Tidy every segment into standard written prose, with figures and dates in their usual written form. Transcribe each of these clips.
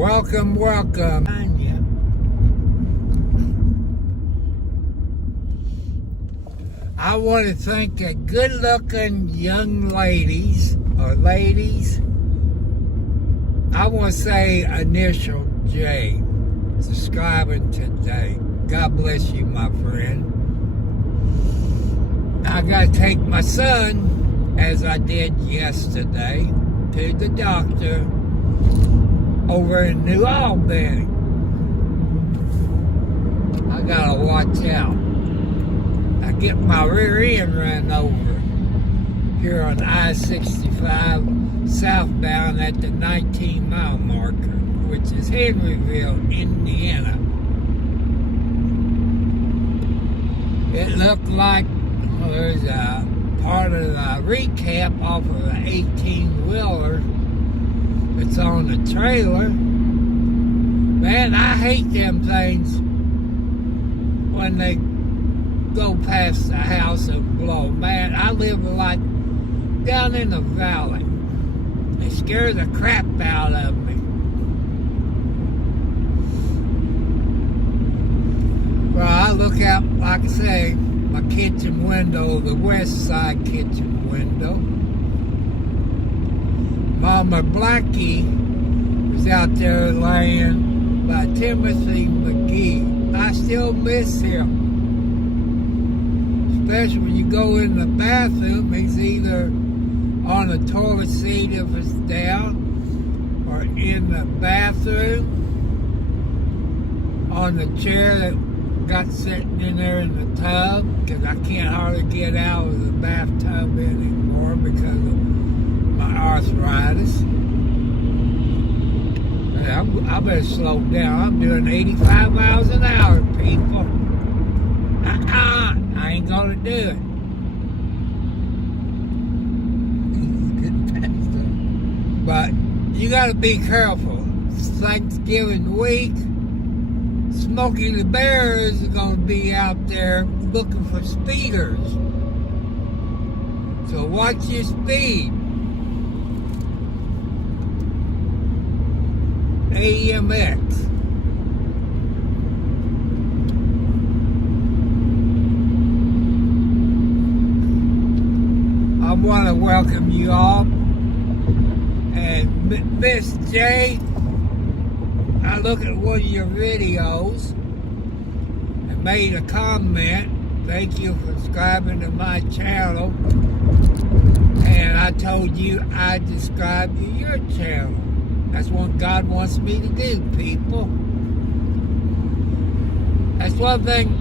Welcome, welcome. I want to thank the good-looking young ladies, or ladies, I want to say initial J, subscribing today. God bless you, my friend. I got to take my son, as I did yesterday, to the doctor over in New Albany. I got to watch out. I get my rear end run over here on I-65 southbound at the 19-mile marker, which is Henryville, Indiana. It looked like there's a part of the recap off of an 18-wheeler that's on the trailer. Man, I hate them things when they go past the house and blow. Man, I live like down in the valley. They scare the crap out of me. Well, I look out, like I say, my kitchen window, the west side kitchen window. Mama Blackie was out there laying by Timothy McGee. I still miss him. Especially when you go in the bathroom, he's either on the toilet seat if it's down, or in the bathroom, on the chair that got sitting in there in the tub, because I can't hardly get out of the bathtub anymore because of my arthritis. I better slow down. I'm doing 85 miles an hour, people. I ain't gonna do it. But you gotta be careful. It's Thanksgiving week. Smokey the Bear is gonna be out there looking for speeders. So watch your speed. AMX. I want to welcome you all. And Miss J, I looked at one of your videos and made a comment. Thank you for subscribing to my channel. And I told you I'd subscribe to your channel. That's what God wants me to do, people. That's one thing,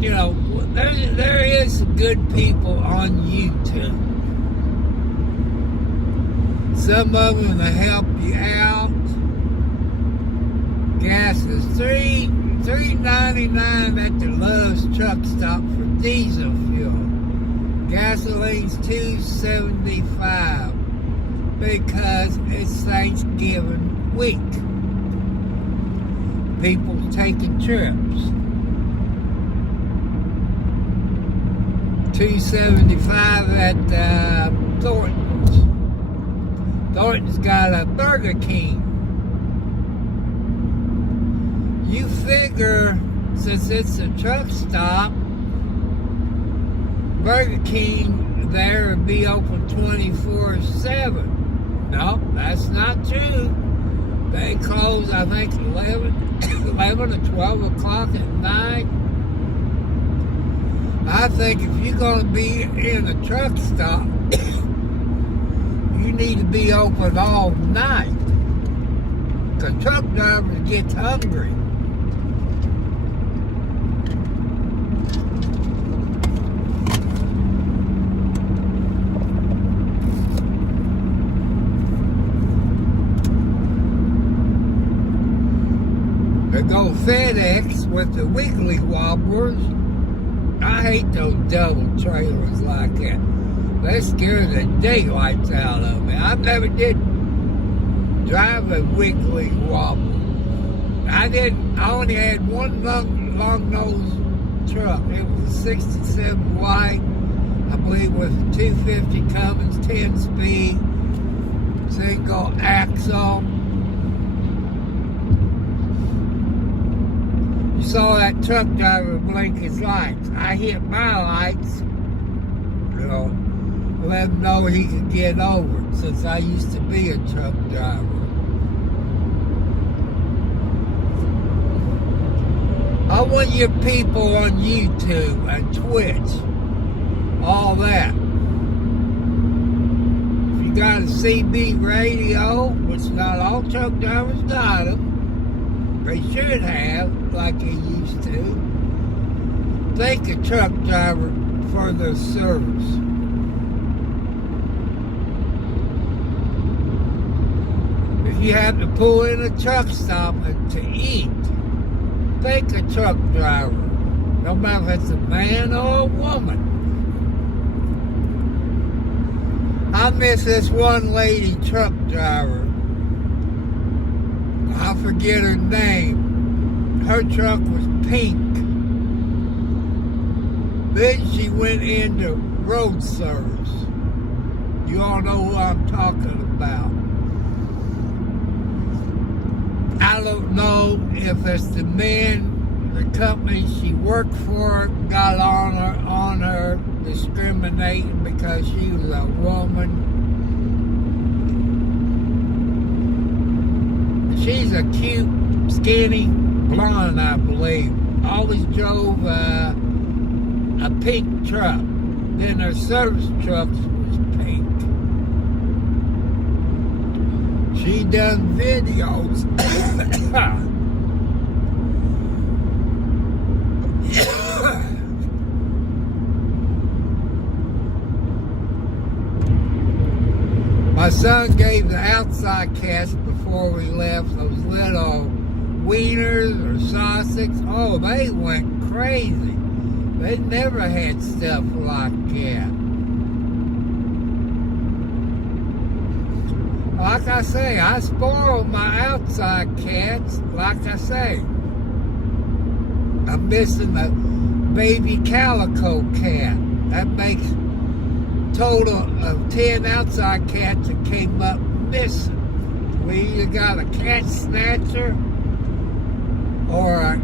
you know, there is some good people on YouTube. Some of them will help you out. Gas is $3.99 at the Love's truck stop for diesel fuel. Gasoline's $2.75 because it's Thanksgiving week. People taking trips. $2.75 at Thornton's. Thornton's got a Burger King. You figure, since it's a truck stop, Burger King there would be open 24/7. No, that's not true. They close, I think, 11 or 12 o'clock at night. I think if you're going to be in a truck stop, you need to be open all night, because truck drivers get hungry. They go FedEx with the Wiggly Wobblers. I hate those double trailers like that. They scare the daylights out of me. I never did drive a Wiggly Wobble. I only had one long nose truck. It was a 67 white, I believe, with a 250 Cummins 10-speed, single axle. saw that truck driver blink his lights. I hit my lights, let him know he could get over it, since I used to be a truck driver. I want your people on YouTube and Twitch, all that. If you got a CB radio, which not all truck drivers got them, they should have, like they used to, thank a truck driver for their service. If you have to pull in a truck stop to eat, thank a truck driver, no matter if it's a man or a woman. I miss this one lady truck driver. I forget her name. Her truck was pink. Then she went into road service. You all know who I'm talking about. I don't know if it's the men, the company she worked for got on her discriminating because she was a woman. She's a cute, skinny blonde, I believe. Always drove a pink truck. Then her service truck was pink. She done videos. My son gave the outside cats before we left those little wieners or sausage. Oh, they went crazy. They never had stuff like that. Like I say, I spoil my outside cats. Like I say, I'm missing the baby calico cat. That makes total of 10 outside cats that came up missing. We either got a cat snatcher or an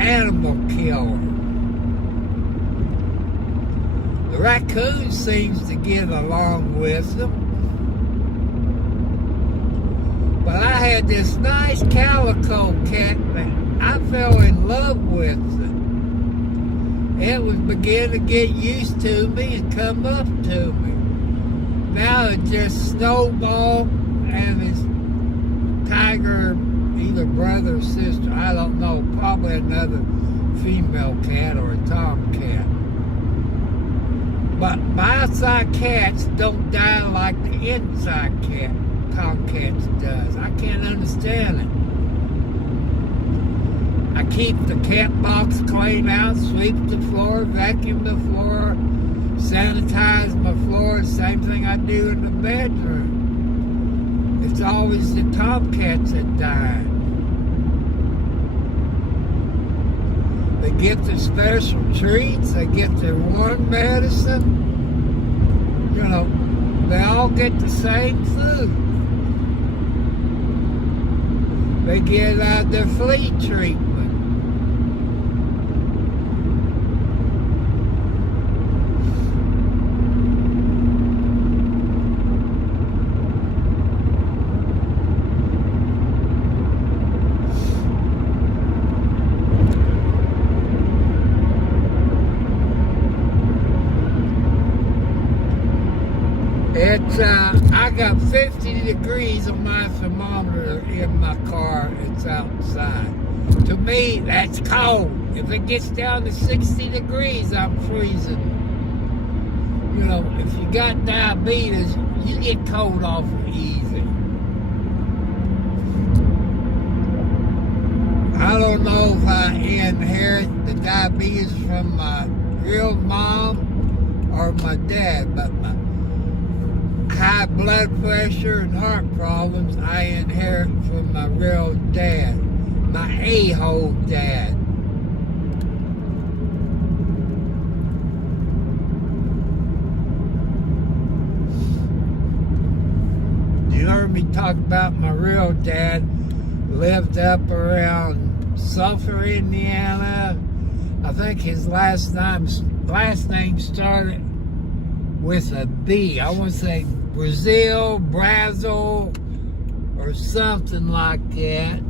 animal killer. The raccoon seems to get along with them. But I had this nice calico cat that I fell in love with it. It was beginning to get used to me and come up to me. Now it just snowballed, and his tiger, either brother or sister, I don't know, probably another female cat or a tomcat. But my outside cats don't die like the inside cat tomcats does. I can't understand it. I keep the cat box clean out, sweep the floor, vacuum the floor, sanitize my floor, same thing I do in the bedroom. It's always the tomcats that die. They get their special treats, they get their worm medicine. They all get the same food. They get their flea treatment. I got 50 degrees on my thermometer in my car. It's outside. To me, that's cold. If it gets down to 60 degrees, I'm freezing. If you got diabetes, you get cold awful easy. I don't know if I inherit the diabetes from my real mom or my dad, but my high blood pressure and heart problems I inherit from my real dad, my a-hole dad. You heard me talk about my real dad. Lived up around Sulphur, Indiana. I think his last name started with a B. I want to say Brazil, or something like that.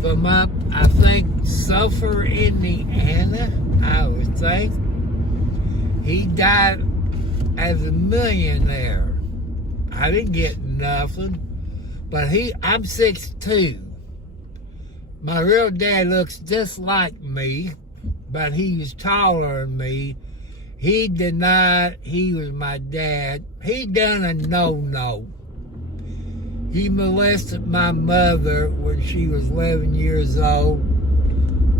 From up, I think, Sulphur, Indiana, I would think. He died as a millionaire. I didn't get nothing, but I'm 6'2". My real dad looks just like me, but he's taller than me. He denied he was my dad. He done a no-no. He molested my mother when she was 11 years old.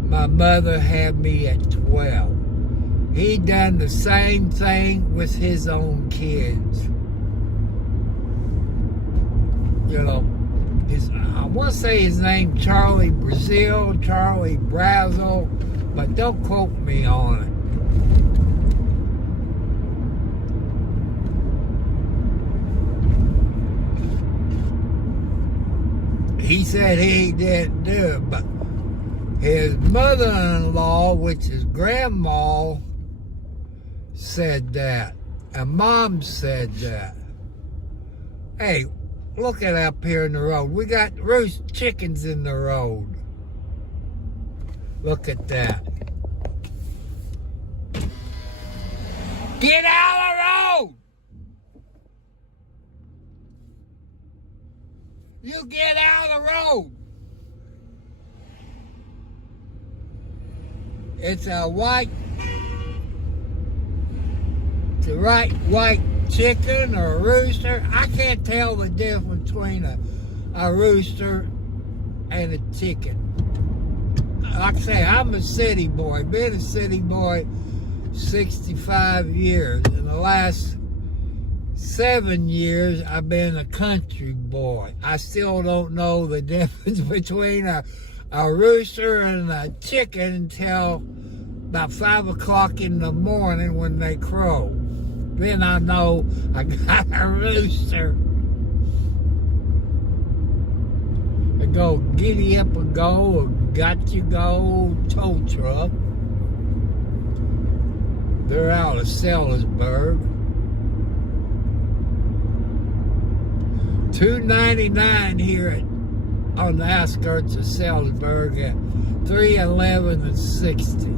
My mother had me at 12. He done the same thing with his own kids. You know, I want to say his name Charlie Brazil, but don't quote me on it. He said he didn't do it, but his mother-in-law, which is grandma, said that. And mom said that. Hey, look at up here in the road. We got roast chickens in the road. Look at that. Get out of the road! You get out of the road! It's a white chicken or a rooster. I can't tell the difference between a rooster and a chicken. Like I say, I'm a city boy. Been a city boy 65 years. In the last 7 years, I've been a country boy. I still don't know the difference between a rooster and a chicken until about 5 o'clock in the morning when they crow. Then I know I got a rooster. I go giddy up and go, or got you go tow truck. They're out of Sellersburg. $2.99 here on the outskirts of Sellersburg at 311 and 60.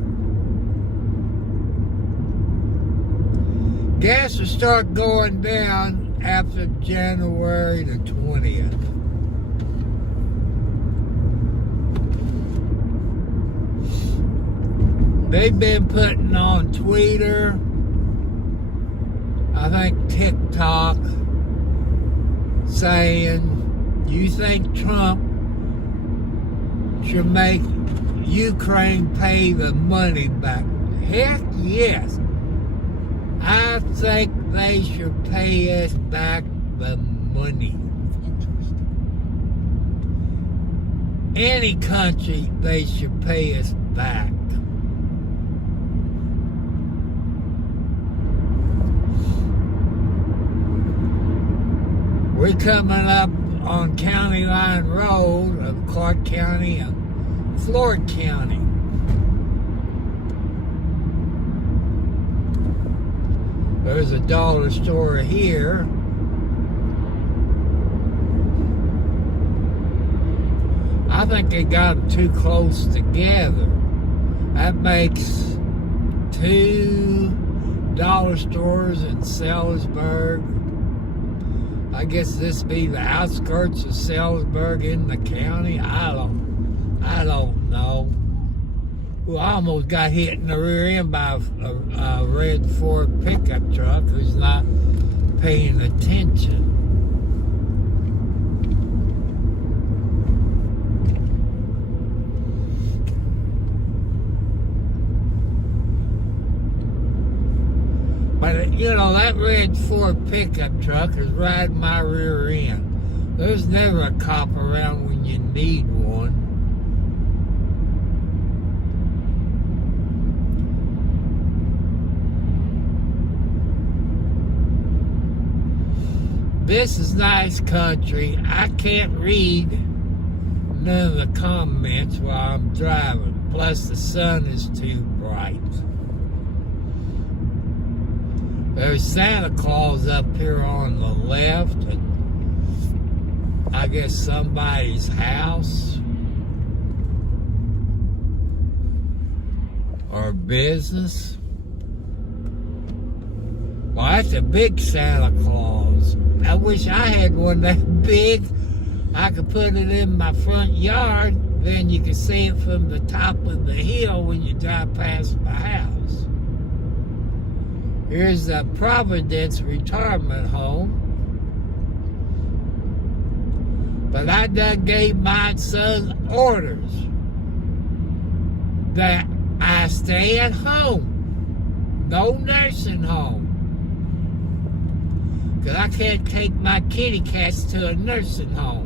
Gas will start going down after January the 20th. They've been putting on Twitter, I think TikTok, saying, you think Trump should make Ukraine pay the money back? Heck yes. I think they should pay us back the money. Any country, they should pay us back. We're coming up on County Line Road of Clark County and Floyd County. There's a dollar store here. I think they got them too close together. That makes 2 dollar stores in Sellersburg. I guess this be the outskirts of Sellersburg in the county. I don't know. Well, I almost got hit in the rear end by a red Ford pickup truck who's not paying attention. But, you know, that red Ford pickup truck is riding my rear end. There's never a cop around when you need one. This is nice country. I can't read none of the comments while I'm driving. Plus, the sun is too bright. There's Santa Claus up here on the left. I guess somebody's house or business. Well, that's a big Santa Claus. I wish I had one that big. I could put it in my front yard. Then you can see it from the top of the hill when you drive past my house. Here's the Providence Retirement Home. But I done gave my son orders that I stay at home. No nursing home. Because I can't take my kitty cats to a nursing home.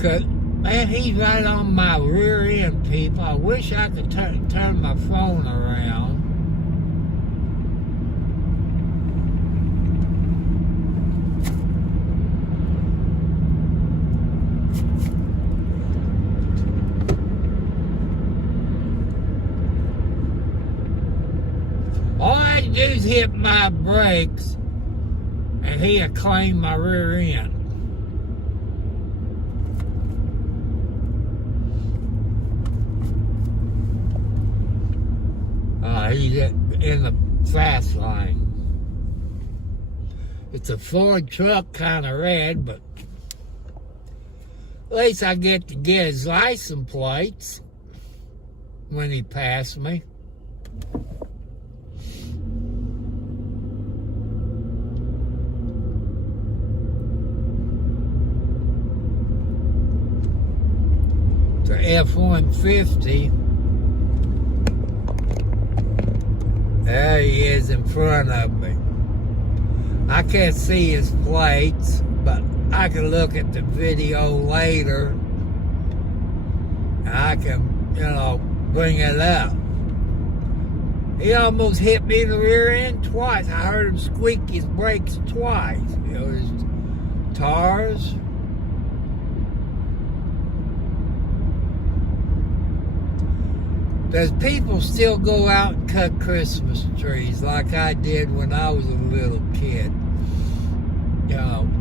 Cause, man, he's right on my rear end, people. I wish I could turn my phone around. All I had to do is hit my brakes, and he'll claim my rear end. He's in the fast lane. It's a Ford truck, kind of red, but at least I get to get his license plates when he passed me. The F-150. There he is in front of me. I can't see his plates, but I can look at the video later. And I can, bring it up. He almost hit me in the rear end twice. I heard him squeak his brakes twice. It was tires. Does people still go out and cut Christmas trees like I did when I was a little kid?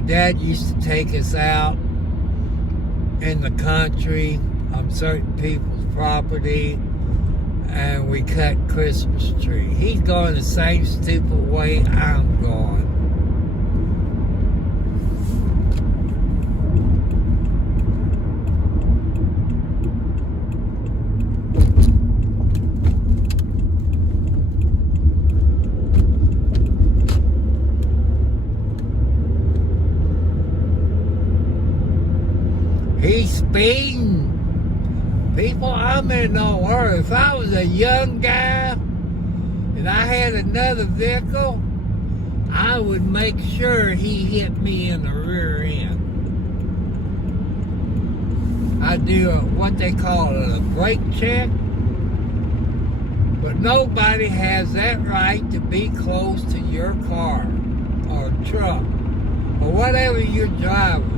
Dad used to take us out in the country on certain people's property, and we cut Christmas tree. He's going the same stupid way I'm going. He's speeding. People, I'm in no hurry. If I was a young guy and I had another vehicle, I would make sure he hit me in the rear end. I do what they call a brake check. But nobody has that right to be close to your car or truck or whatever you're driving.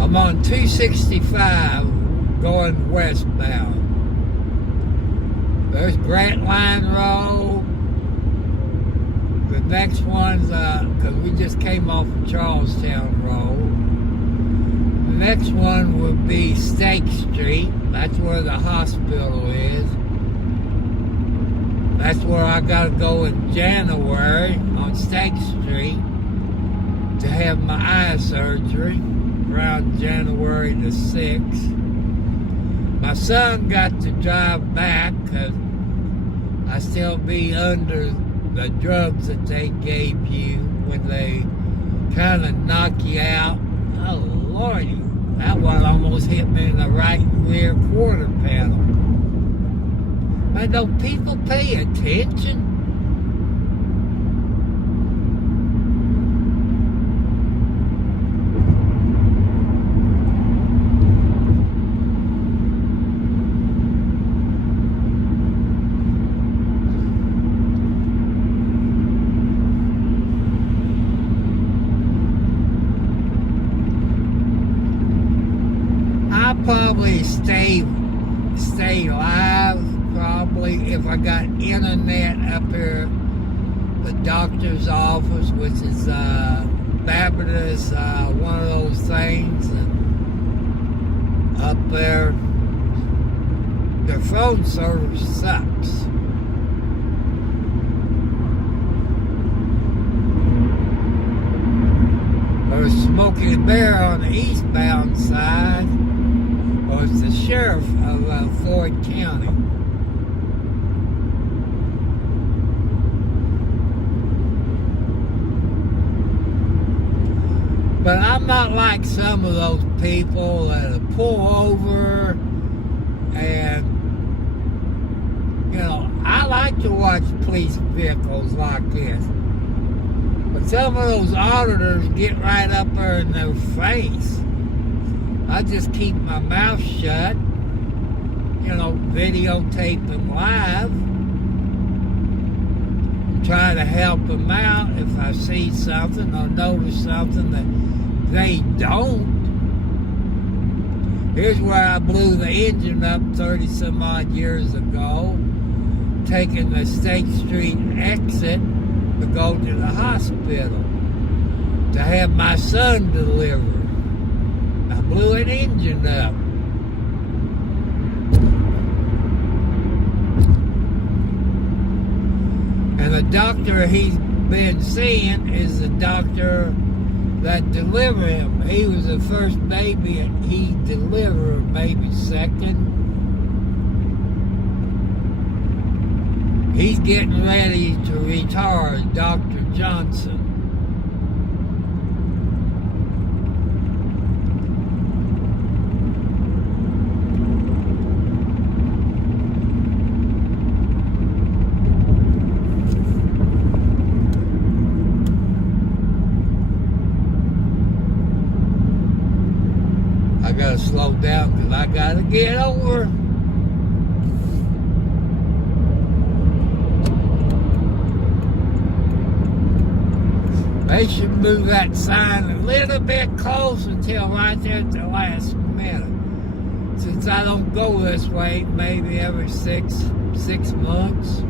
I'm on 265 going westbound. There's Grantline Road. The next one's, because we just came off of Charlestown Road. The next one would be State Street. That's where the hospital is. That's where I got to go in January on State Street to have my eye surgery around January the 6th. My son got to drive back because I still be under the drugs that they gave you when they kind of knock you out. Oh, Lordy. That one almost hit me in the right rear quarter panel. But don't people pay attention? probably stay live, probably, if I got internet up here. The doctor's office, which is Baptist, one of those things, and up there, their phone service sucks. There's Smokey the Bear on the eastbound side, or it's the sheriff of Floyd County. But I'm not like some of those people that pull over and, I like to watch police vehicles like this. But some of those auditors get right up there in their face. I just keep my mouth shut, videotaping live. Try to help them out if I see something or notice something that they don't. Here's where I blew the engine up 30 some odd years ago, taking the State Street exit to go to the hospital to have my son delivered. I blew an engine up. And the doctor he's been seeing is the doctor that delivered him. He was the first baby he delivered, maybe second. He's getting ready to retire, Dr. Johnson. I gotta slow down because I gotta get over. They should move that sign a little bit closer until right there at the last minute. Since I don't go this way maybe every six months.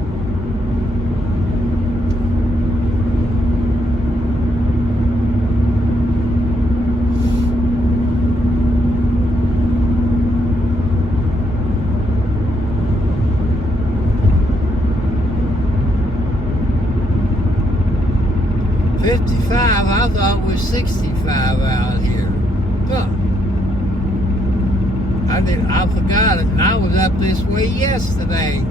I thought it was 65 out here. Huh. I forgot it, and I was up this way yesterday.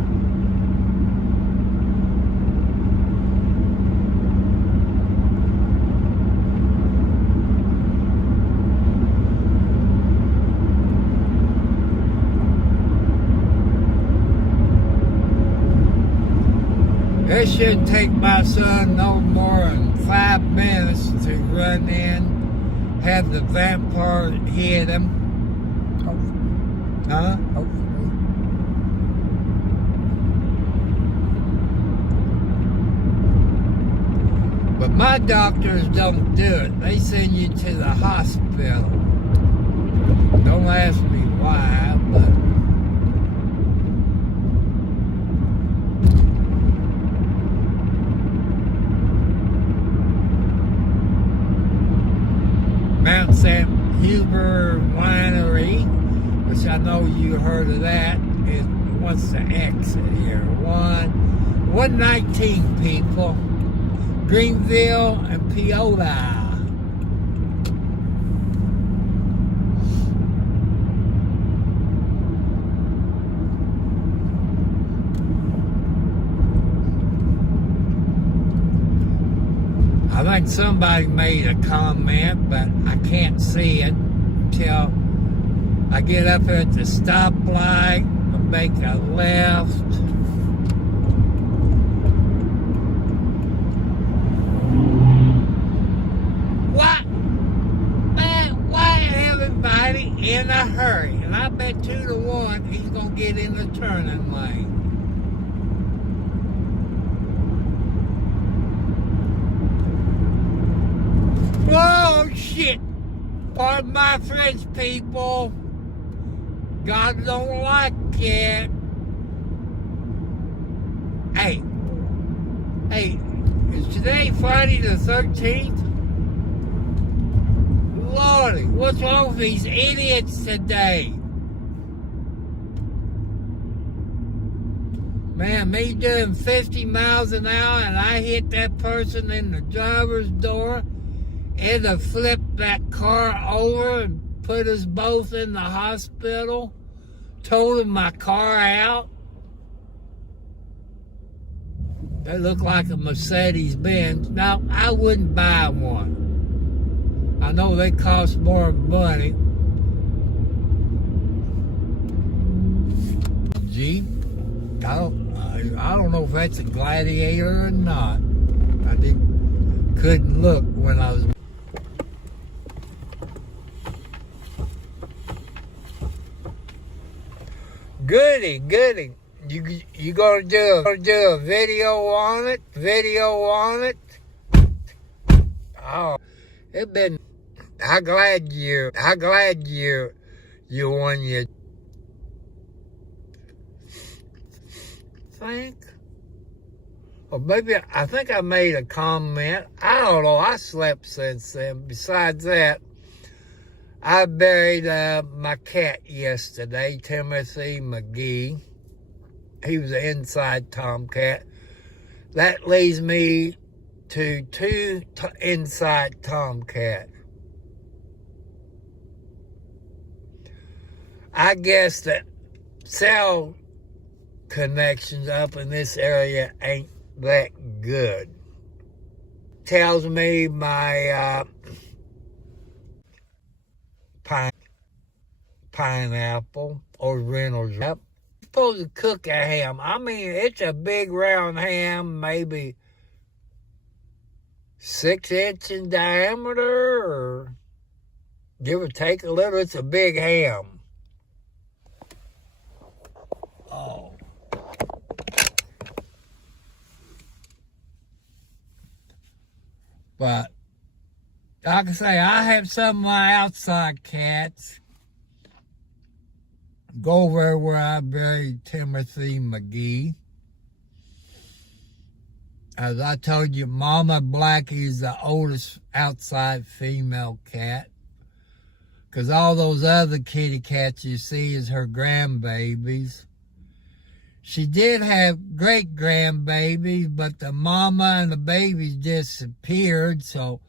It shouldn't take my son no more than 5 minutes to run in, have the vampire hit him. Huh? Hopefully. But my doctors don't do it. They send you to the hospital. Don't ask me why, but Mount St. Hubert Winery, which I know you heard of that, is what's the exit here? 119 people. Greenville and Peoria. I think somebody made a comment, but I can't see it until I get up here at the stoplight and make a left. What? Man, why everybody in a hurry? And I bet 2 to 1 he's going to get in the turning lane. Oh, shit. Pardon my French, people. God don't like it. Hey, is today Friday the 13th? Lordy, what's wrong with these idiots today? Man, me doing 50 miles an hour and I hit that person in the driver's door. It'd have flipped that car over and put us both in the hospital. Totaled my car out. They look like a Mercedes-Benz. Now, I wouldn't buy one. I know they cost more money. Jeep. I don't know if that's a Gladiator or not. I couldn't look when I was. Goody. You gonna do a video on it? Oh, it been. I'm glad you won your. Or maybe I think I made a comment. I don't know. I slept since then. Besides that, I buried my cat yesterday, Timothy McGee. He was an inside tomcat. That leads me to two inside tomcat. I guess that cell connections up in this area ain't that good. Tells me my pineapple or Reynolds. Yep. Supposed to cook a ham. I mean, it's a big round ham, maybe 6 inches in diameter, or give or take a little. It's a big ham. Oh. But, like I say, I have some of my outside cats go over where I buried Timothy McGee. As I told you, Mama Blackie is the oldest outside female cat. Because all those other kitty cats you see is her grandbabies. She did have great-grandbabies, but the mama and the babies disappeared, so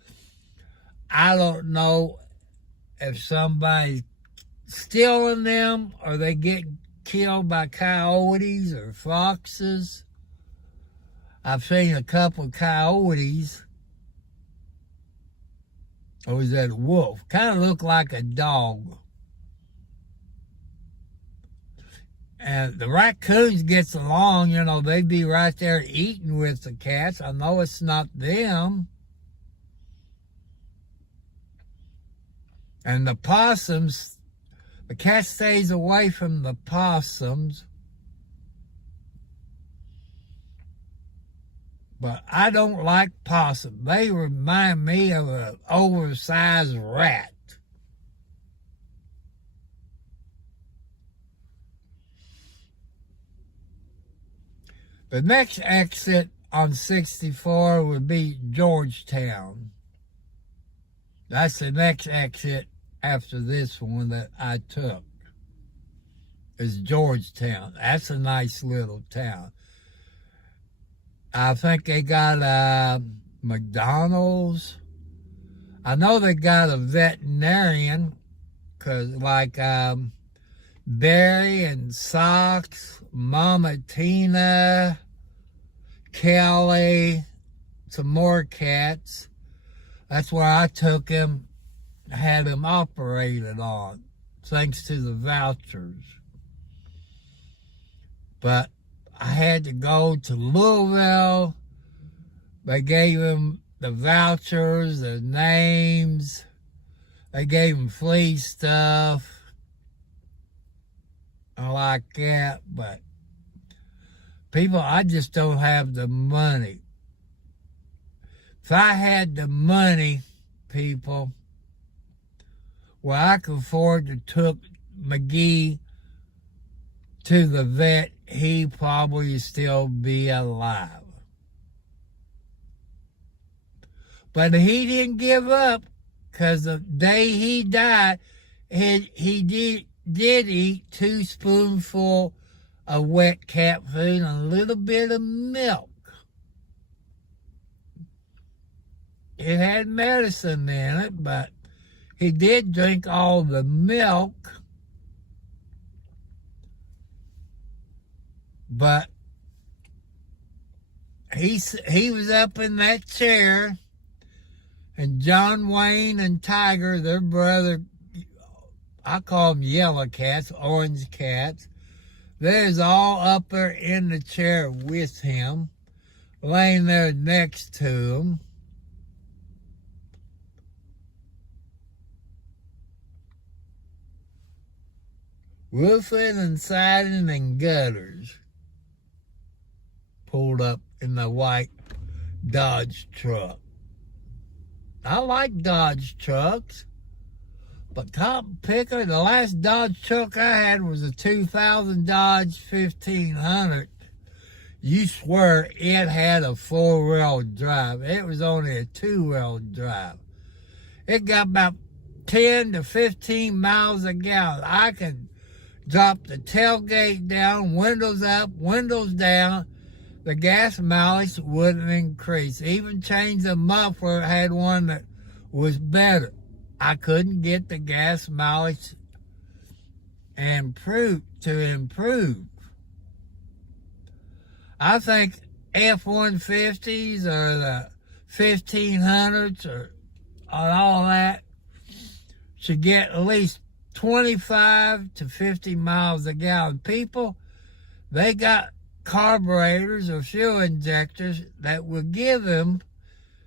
I don't know if somebody's stealing them or they get killed by coyotes or foxes. I've seen a couple of coyotes. Or was that a wolf? Kind of looked like a dog. And the raccoons gets along, you know, they'd be right there eating with the cats. I know it's not them. And the possums, the cat stays away from the possums. But I don't like possums. They remind me of an oversized rat. The next exit on 64 would be Georgetown. That's the next exit after this one that I took. Is Georgetown. That's a nice little town. I think they got a McDonald's. I know they got a veterinarian, cause like Barry and Socks, Mama Tina, Kelly, some more cats. That's where I took him, had him operated on, thanks to the vouchers. But I had to go to Louisville. They gave him the vouchers, the names. They gave him flea stuff. I like that, but people, I just don't have the money. If I had the money, people, well, I could afford to took McGee to the vet, he'd probably still be alive. But he didn't give up, because the day he died, he did eat 2 spoonfuls of wet cat food and a little bit of milk. It had medicine in it, but he did drink all the milk. But he was up in that chair, and John Wayne and Tiger, their brother, I call them yellow cats, orange cats, they was all up there in the chair with him, laying there next to him. Roofing and siding and gutters pulled up in the white Dodge truck. I like Dodge trucks, but top picker, the last Dodge truck I had was a 2000 Dodge 1500. You swear it had a 4-wheel drive. It was only a 2-wheel drive. It got about 10 to 15 miles a gallon. I can drop the tailgate down, windows up, windows down. The gas mileage wouldn't increase. Even changed the muffler, had one that was better. I couldn't get the gas mileage to improve. I think F-150s or the 1500s or all that should get at least 25 to 50 miles a gallon. People, they got carburetors or fuel injectors that will give them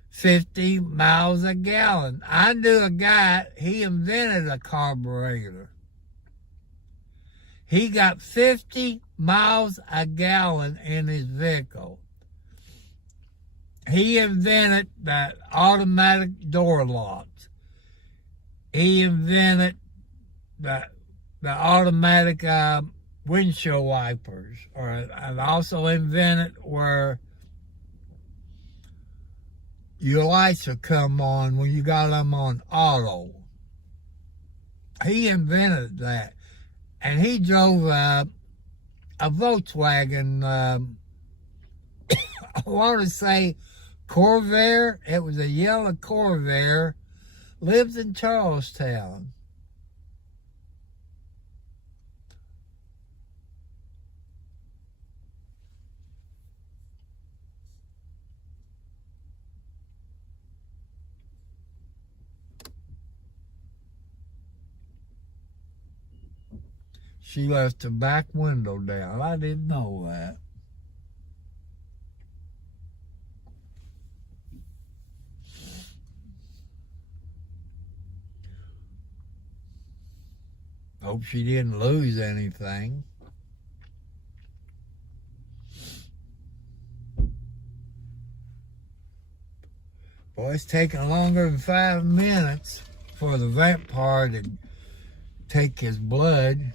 50 miles a gallon. I knew a guy, he invented a carburetor. He got 50 miles a gallon in his vehicle. He invented the automatic door locks. He invented the automatic windshield wipers, and also invented where your lights will come on when you got them on auto. He invented that, and he drove a Volkswagen. I want to say Corvair. It was a yellow Corvair. Lives in Charlestown. She left the back window down. I didn't know that. Hope she didn't lose anything. Boy, it's taking longer than 5 minutes for the vampire to take his blood.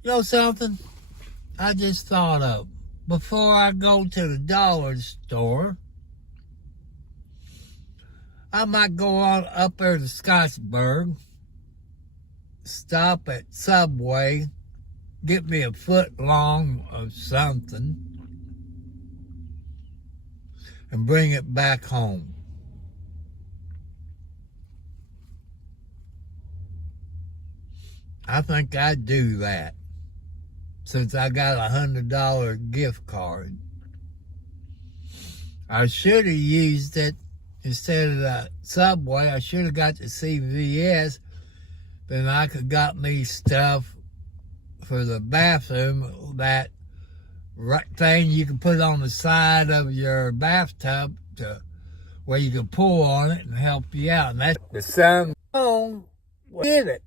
You know something I just thought of? Before I go to the dollar store, I might go on up there to Scottsburg, stop at Subway, get me a foot long of something, and bring it back home. I think I'd do that, since I got a $100 gift card. I should have used it instead of the Subway. I should have got the CVS. Then I could got me stuff for the bathroom, that thing you can put on the side of your bathtub where you can pull on it and help you out. And that's the sun did it.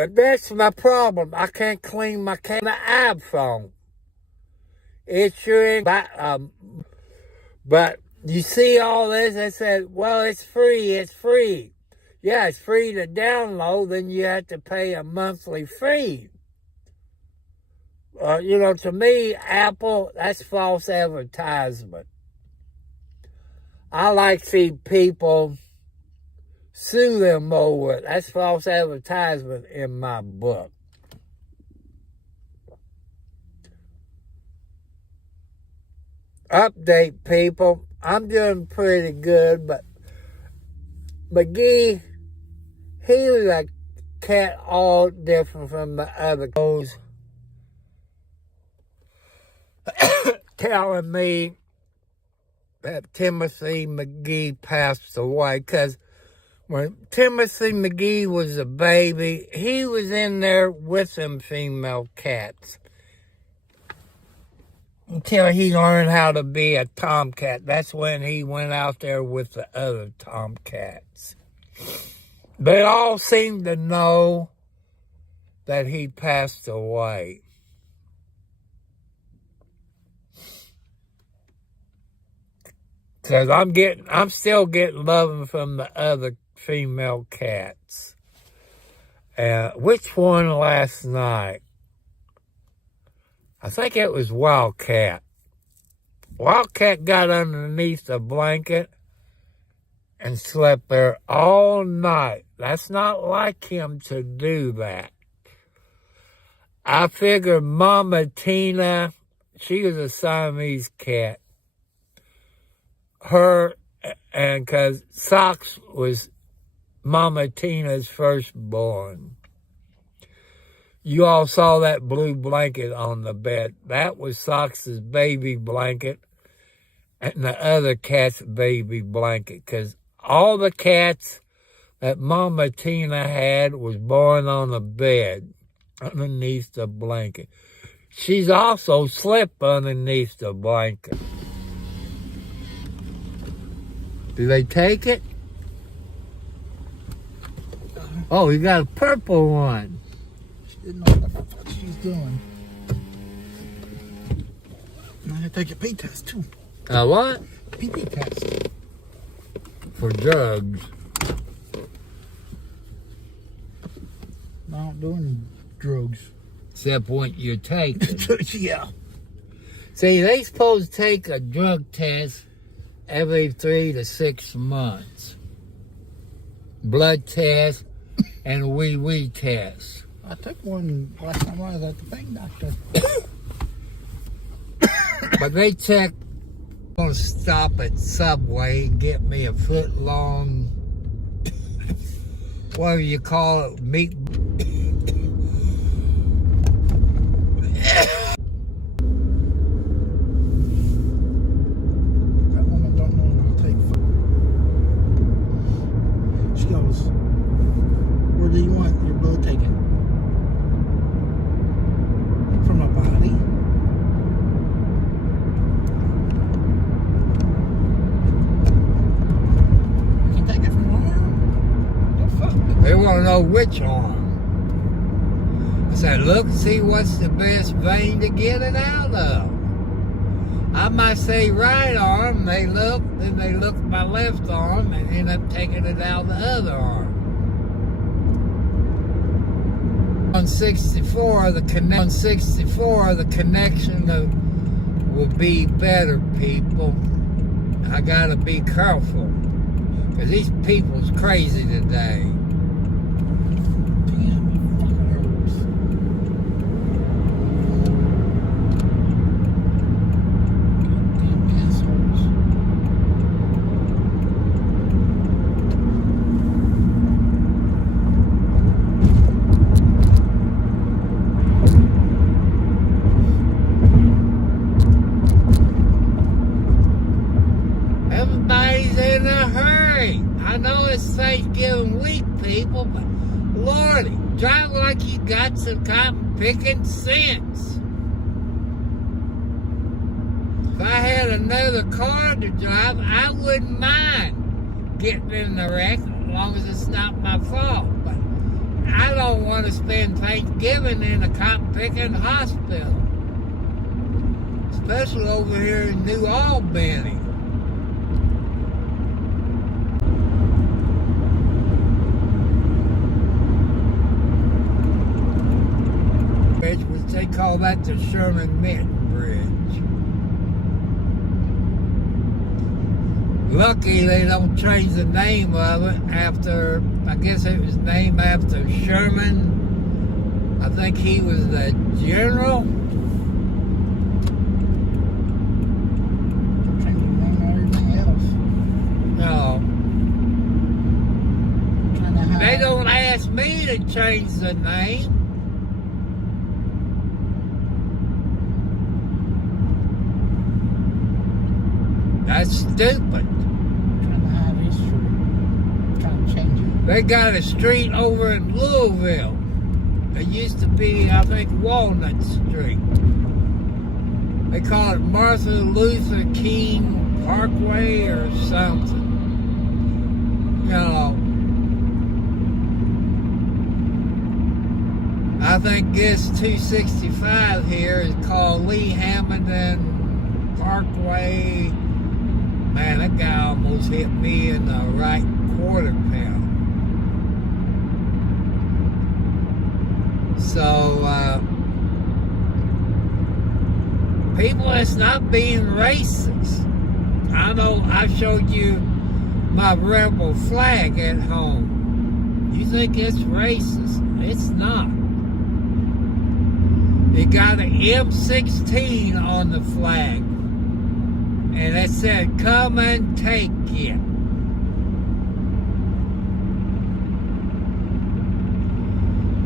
But that's my problem. I can't clean my iPhone. It sure ain't. But you see all this, I said, well, it's free. It's free. Yeah, it's free to download, then you have to pay a monthly fee. To me, Apple, that's false advertisement. I like to see people sue them over it. That's false advertisement in my book. Update, people. I'm doing pretty good, but McGee, he was a cat all different from the other guys. Telling me that Timothy McGee passed away, because when Timothy McGee was a baby, he was in there with them female cats until he learned how to be a tomcat. That's when he went out there with the other tomcats. They all seem to know that he passed away. Because I'm still getting loving from the other female cats. Which one last night? I think it was Wildcat. Wildcat got underneath the blanket and slept there all night. That's not like him to do that. I figured Mama Tina, she was a Siamese cat. Her, and because Socks was Mama Tina's firstborn. You all saw that blue blanket on the bed. That was Socks's baby blanket and the other cat's baby blanket. Because all the cats that Mama Tina had was born on the bed underneath the blanket. She's also slept underneath the blanket. Do they take it? Oh, you got a purple one. She didn't know what the fuck she's doing. Now I take a pee test too. A what? Pee test. For drugs. I don't do any drugs. Except what you're taking. Yeah. See, they supposed to take a drug test every 3 to 6 months. Blood test and a wee test. I took one last time I was at the bank doctor. But they check. I'm going to stop at Subway and get me a foot long, whatever you call it, meat. Where do you want your blood taken? From my body? You can take it from my arm? The fuck? They want to know which arm. I said, look, see what's the best vein to get it out of. I might say right arm, they look, then they look at my left arm and end up taking it out of the other arm. On 64, the connection will be better, people. I gotta be careful, because these people's crazy today. Everybody's in a hurry. I know it's Thanksgiving week, people, but Lordy, drive like you got some cotton picking sense. If I had another car to drive, I wouldn't mind getting in the wreck as long as it's not my fault. But I don't want to spend Thanksgiving in a cotton picking hospital, especially over here in New Albany. Which they call that the Sherman-Minton Bridge. Lucky they don't change the name of it after, I guess it was named after Sherman. I think he was the general. Change the name of everything else. No. Trying to hide. They don't ask me to change the name. That's stupid. Trying to hide history. Trying to change it. They got a street over in Louisville. It used to be, I think, Walnut Street. They call it Martin Luther King Parkway or something. You know, I think this 265 here is called Lee Hamilton Parkway. Man, that guy almost hit me in the right quarter pound. So, people, it's not being racist. I know I showed you my rebel flag at home. You think it's racist? It's not. It got an M16 on the flag. And it said, come and take it.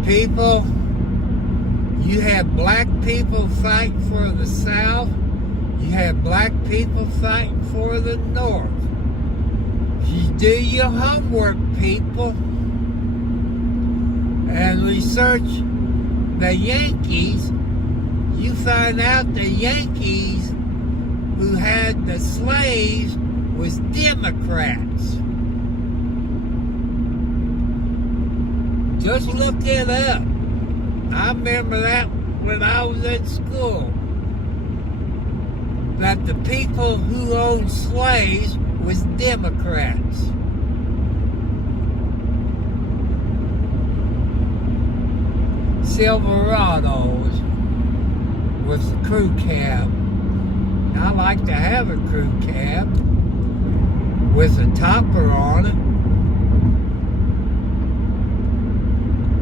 People, you have black people fight for the South. You have black people fighting for the North. You do your homework, people. And research the Yankees. You find out the Yankees who had the slaves was Democrats. Just look it up. I remember that when I was at school. That the people who owned slaves was Democrats. Silverados with the crew cab. I like to have a crew cab with a topper on it.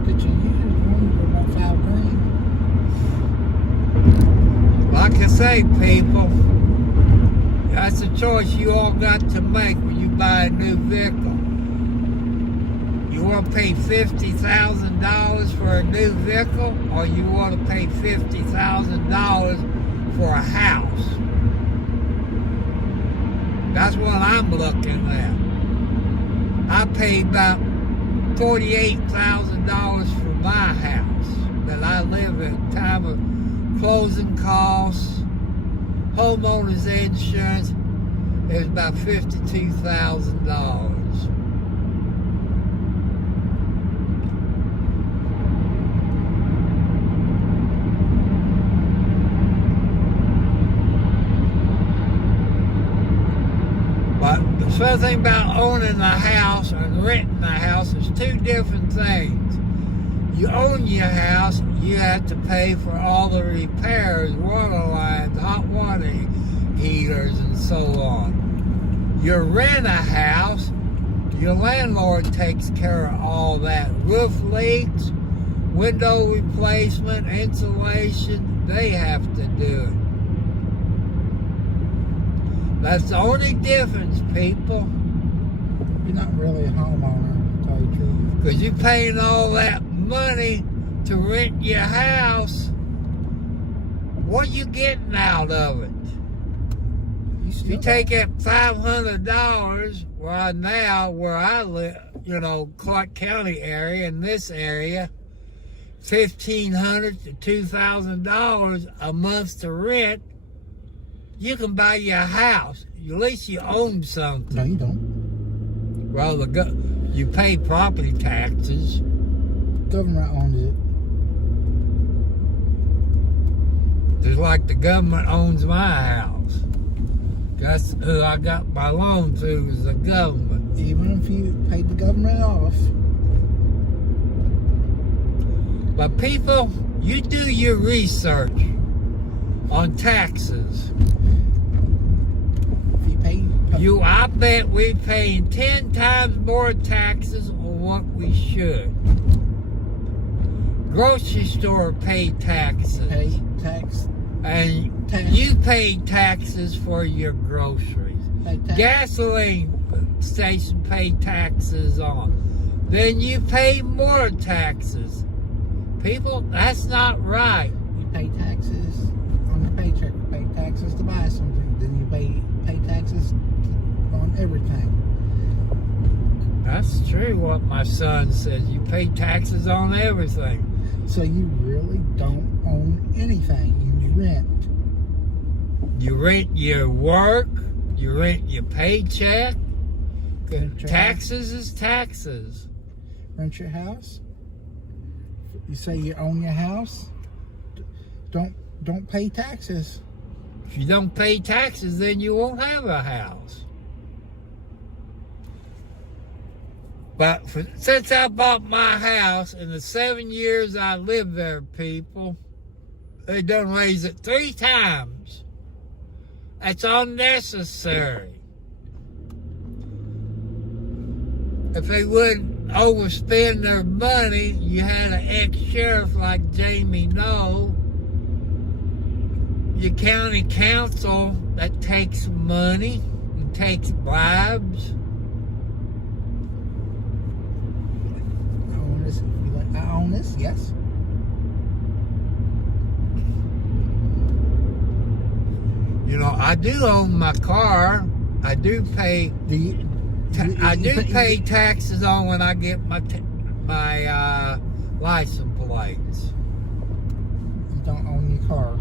Did you use one for about $5,000? Like I say, people, that's a choice you all got to make when you buy a new vehicle. You want to pay $50,000 for a new vehicle, or you want to pay $50,000 for a house? That's what I'm looking at. I paid about $48,000 for my house that I live in. Time of closing costs, homeowners insurance, it was about $52,000. But the funny thing about owning a house and renting a house is two different things. You own your house, you have to pay for all the repairs, water lines, hot water heaters, and so on. You rent a house, your landlord takes care of all that. Roof leaks, window replacement, insulation, they have to do it. That's the only difference, people. You're not really a homeowner, to tell you the truth. Because you're paying all that money to rent your house. What are you getting out of it? You take that $500 where I live, Clark County area, in this area, $1,500 to $2,000 a month to rent. You can buy your house. At least you own something. No, you don't. Well, you pay property taxes. government owns it. Just like the government owns my house. That's who I got my loan through, is the government. Even if you paid the government off. But people, you do your research on taxes. If you pay... I bet we're paying 10 times more taxes on what we should. Grocery store pay taxes. Pay tax. And you pay taxes for your groceries. Gasoline station pay taxes on. Then you pay more taxes. People, that's not right. You pay taxes on your paycheck. You pay taxes to buy something. Then you pay taxes on everything. That's true what my son says. You pay taxes on everything. So you really don't own anything. You rent. You rent your work. You rent your paycheck. Taxes is taxes. Rent your house. You say you own your house. Don't pay taxes. If you don't pay taxes, then you won't have a house. But since I bought my house, in the 7 years I lived there, people, they done raised it 3 times. That's unnecessary. If they wouldn't overspend their money, you had an ex-sheriff like Jamie Noel, your county council that takes money and takes bribes. I own this, yes. You know, I do own my car. I do pay. I do pay taxes on when I get my license plates. You don't own your car.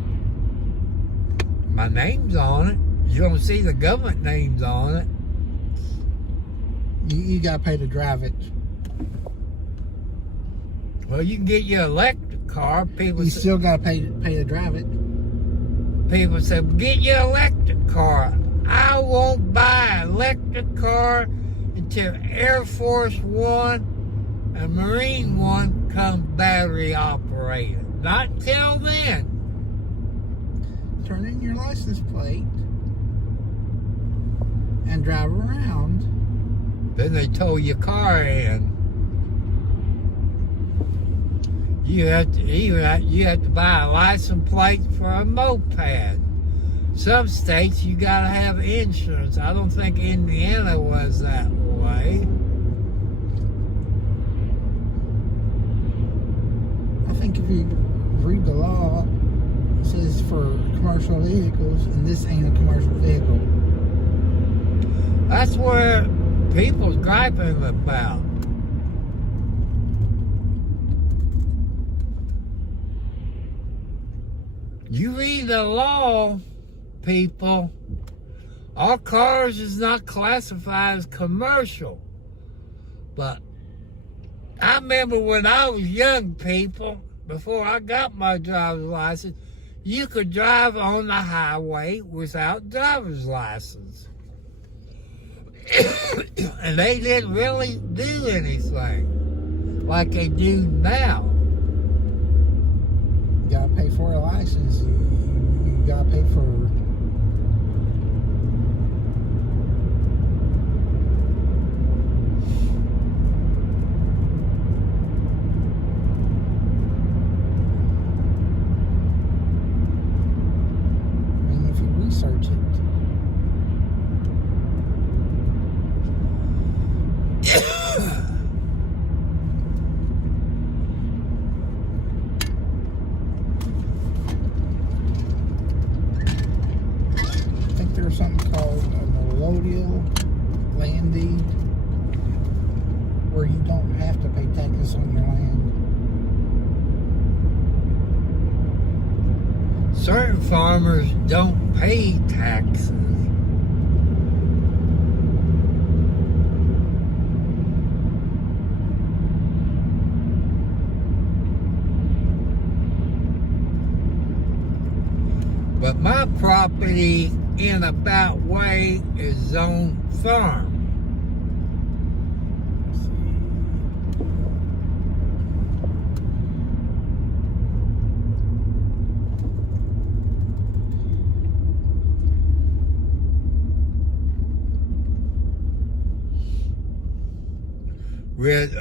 My name's on it. You don't see the government names on it. You gotta pay to drive it. Well, you can get your electric car. People You still gotta pay to drive it. People say, get your electric car. I won't buy an electric car until Air Force One and Marine One come battery operated. Not until then. Turn in your license plate and drive around. Then they tow your car in. You have to buy a license plate for a moped. Some states you gotta have insurance. I don't think Indiana was that way. I think if you read the law, it says for commercial vehicles, and this ain't a commercial vehicle. That's where people's griping about. You read the law, people. Our cars is not classified as commercial. But I remember when I was young, people, before I got my driver's license, you could drive on the highway without driver's license. And they didn't really do anything like they do now. You gotta pay for a license. You gotta pay for. I mean, if you research it. There's something called a melodial land deed where you don't have to pay taxes on your land. Certain farmers don't pay taxes. But my property in about way is zone farm. With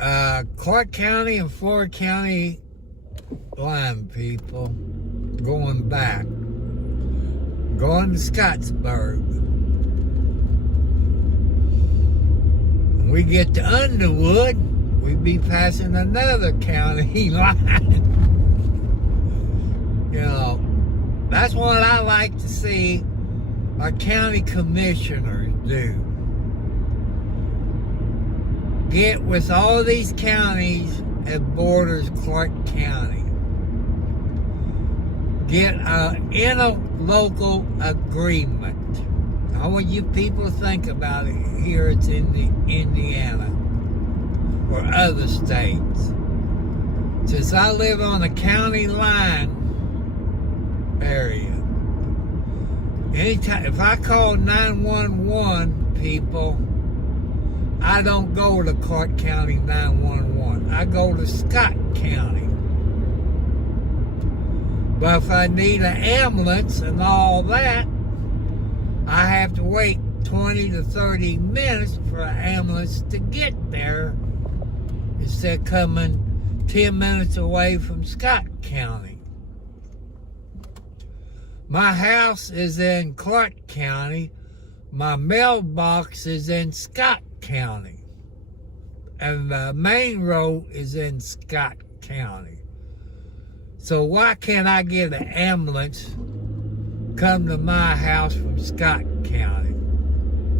Clark County and Florida County line, people, going back, going to Scottsburg. When we get to Underwood, we'd be passing another county line. You know, that's what I like to see our county commissioners do. Get with all these counties that borders Clark County. Get an interlocal agreement. I want you people to think about it here. It's in Indiana or other states. Since I live on a county line area, anytime if I call 911, people, I don't go to Clark County 911. I go to Scott County. But if I need an ambulance and all that, I have to wait 20 to 30 minutes for an ambulance to get there instead of coming 10 minutes away from Scott County. My house is in Clark County. My mailbox is in Scott County, and the main road is in Scott County. So why can't I get an ambulance come to my house from Scott County?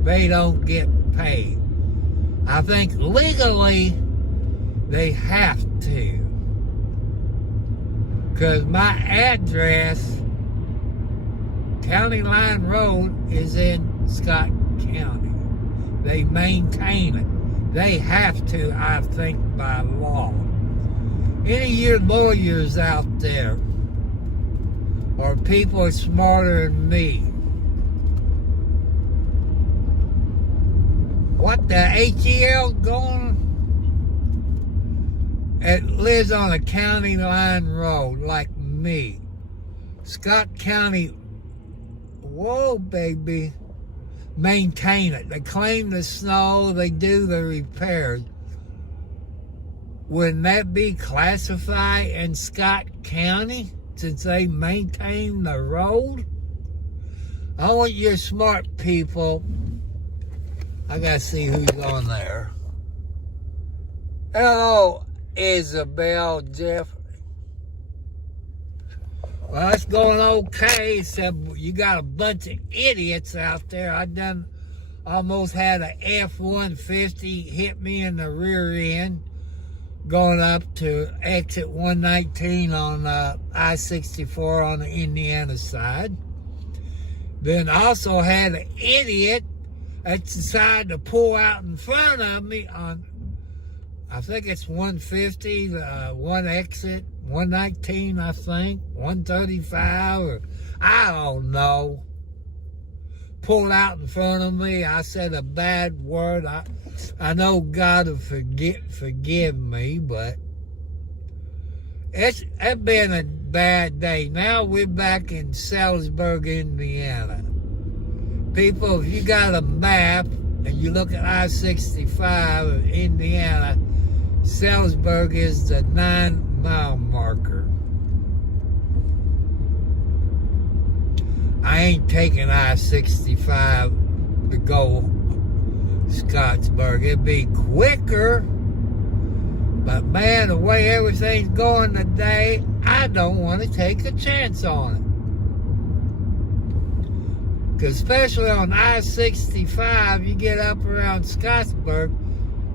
They don't get paid. I think legally they have to, because my address, County Line Road, is in Scott County. They maintain it. They have to, I think, by law. Any of your lawyers out there, or people smarter than me, what the HEL going? It lives on a county line road like me. Scott County, whoa, baby. Maintain it. They claim the snow, they do the repairs. Wouldn't that be classified in Scott County since they maintain the road? I want your smart people. I gotta see who's on there. Hello, Isabel Jeffrey. Well, it's going okay, except you got a bunch of idiots out there. I almost had a F-150 hit me in the rear end going up to exit 119 on I-64 on the Indiana side. Then also had an idiot that decided to pull out in front of me on, I think it's 150, one exit, 119, I think, 135, or I don't know. Pulled out in front of me. I said a bad word. I know God will forgive me, but it's been a bad day. Now we're back in Salisbury, Indiana. People, if you got a map and you look at I-65 of Indiana, Salisbury is the 9-mile marker. I ain't taking I-65 to go Scottsburg. It'd be quicker, but man, the way everything's going today, I don't want to take a chance on it. Because especially on I-65, you get up around Scottsburg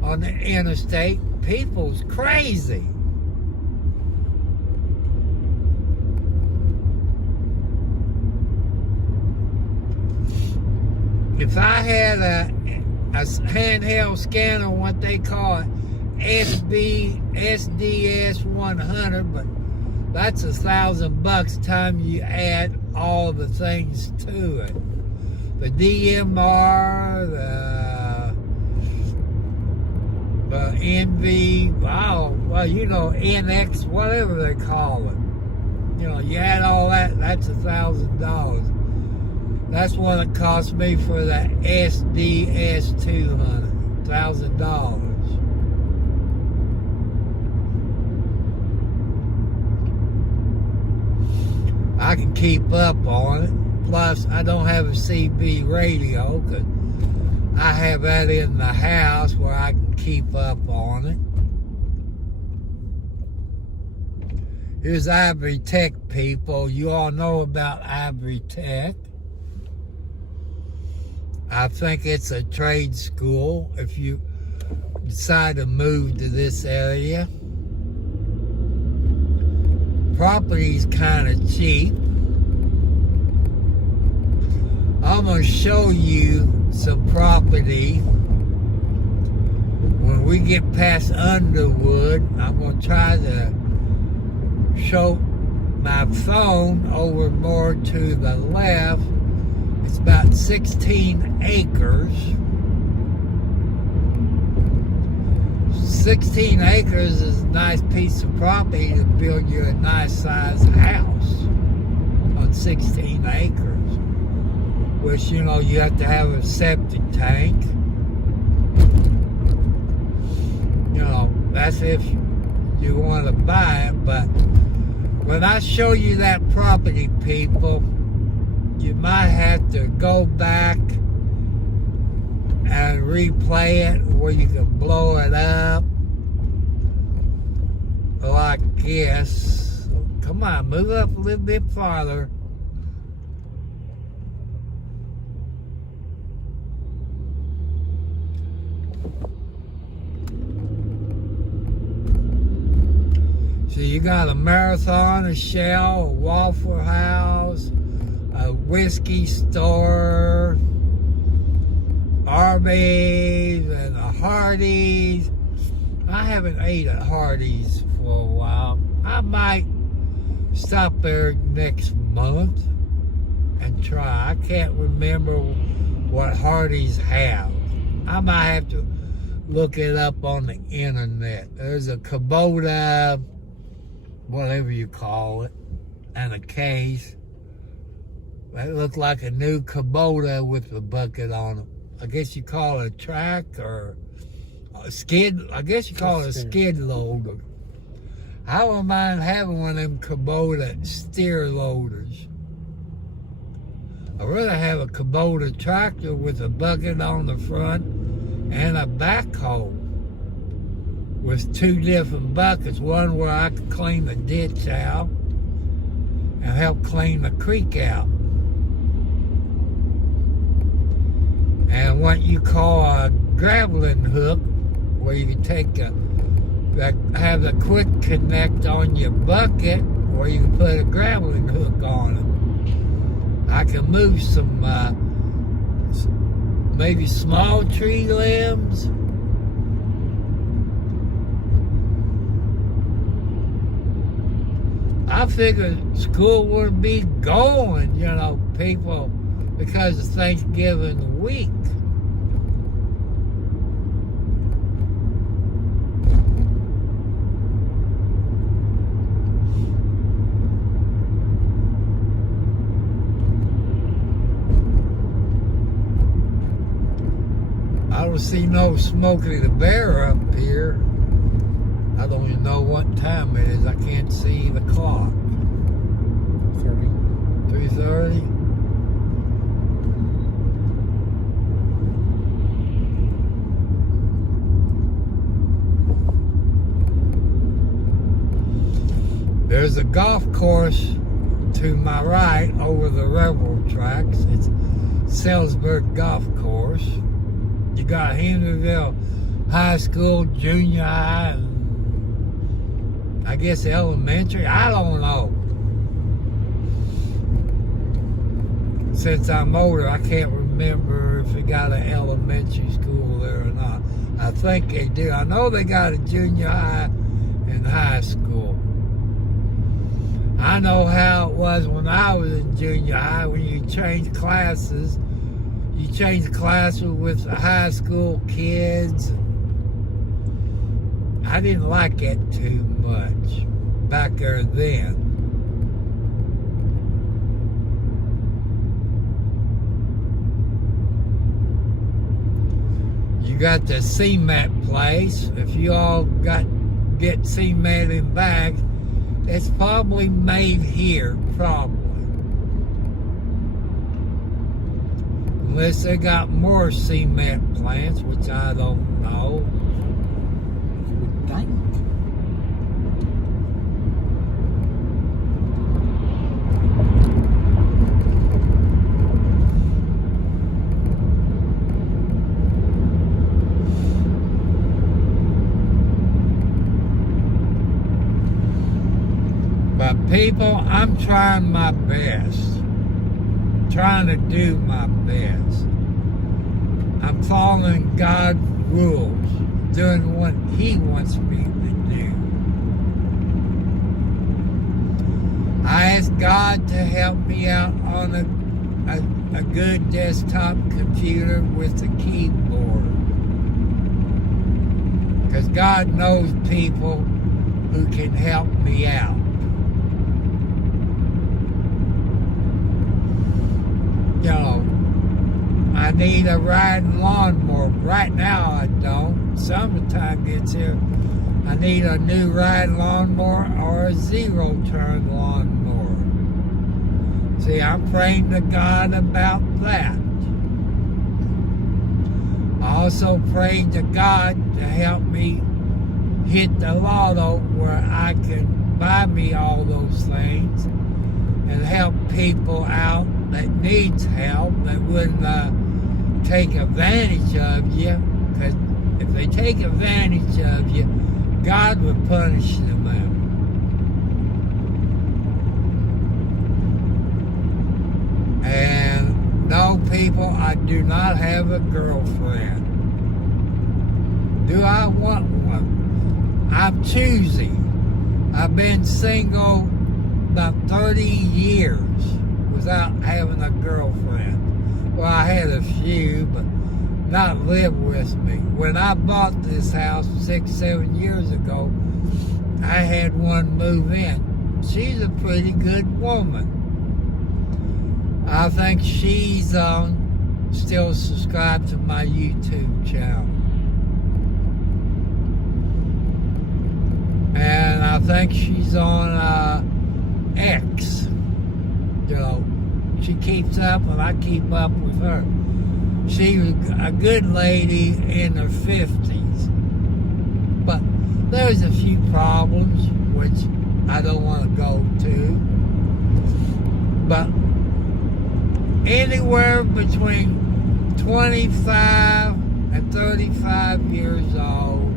on the interstate, people's crazy. If I had a handheld scanner, what they call it, SDS 100, but That's $1,000 time you add all the things to it. The DMR, the NV, well, you know, NX, whatever they call it. You know, you add all that, that's $1,000. That's what it cost me for the SDS 200, $1,000. I can keep up on it. Plus, I don't have a CB radio because I have that in the house where I can keep up on it. Here's Ivory Tech, people. You all know about Ivory Tech. I think it's a trade school if you decide to move to this area. Property's kind of cheap. I'm going to show you some property. When we get past Underwood, I'm going to try to show my phone over more to the left. It's about 16 acres. 16 acres is a nice piece of property to build you a nice sized house on 16 acres. Which, you know, you have to have a septic tank. You know, that's if you want to buy it. But when I show you that property, people, you might have to go back and replay it where you can blow it up. Like this. Come on, move up a little bit farther. So you got a Marathon, a Shell, a Waffle House, a whiskey store, Arby's, and a Hardee's. I haven't ate at Hardee's for a while. I might stop there next month and try. I can't remember what Hardee's have. I might have to look it up on the internet. There's a Kubota, whatever you call it, and a case. That looked like a new Kubota with a bucket on it. I guess you call it a track or a skid. I guess you call it a skid loader. I wouldn't mind having one of them Kubota steer loaders. I'd rather have a Kubota tractor with a bucket on the front and a backhoe with two different buckets. One where I could clean the ditch out and help clean the creek out. And what you call a graveling hook, where you can take have the quick connect on your bucket, or you can put a graveling hook on it. I can move some maybe small tree limbs. I figured school would be going, you know, people, because of Thanksgiving week. I don't see no Smokey the Bear up here. I don't even know what time it is. I can't see the clock. 3:30. There's a golf course to my right over the railroad tracks. It's Salzburg Golf Course. You got Henryville High School, junior high, and I guess elementary. I don't know. Since I'm older, I can't remember if it got an elementary school there or not. I think they do. I know they got a junior high and high school. I know how it was when I was in junior high when you changed classes. You changed classes with the high school kids. I didn't like it too much back there then. You got the cement place. If you all get cement in bags, it's probably made here, probably. Unless they got more cement plants, which I don't know. You would think. But people, I'm trying my best. Trying to do my best. I'm following God's rules, doing what He wants me to do. I ask God to help me out on a good desktop computer with a keyboard. Because God knows people who can help me out. You know, I need a riding lawnmower. Right now I don't. Summertime gets here. I need a new riding lawnmower or a zero-turn lawnmower. See, I'm praying to God about that. I also prayed to God to help me hit the lotto where I can buy me all those things and help people out that needs help, that wouldn't take advantage of you. Because if they take advantage of you, God would punish them out. And no, people, I do not have a girlfriend. Do I want one? I'm choosing. I've been single about 30 years without having a girlfriend. Well, I had a few, but not live with me. When I bought this house 6-7 years ago, I had one move in. She's a pretty good woman. I think she's still subscribed to my YouTube channel. And I think she's on X. You know, she keeps up and I keep up with her. She was a good lady in her 50s. But there's a few problems which I don't want to go to. But anywhere between 25 and 35 years old,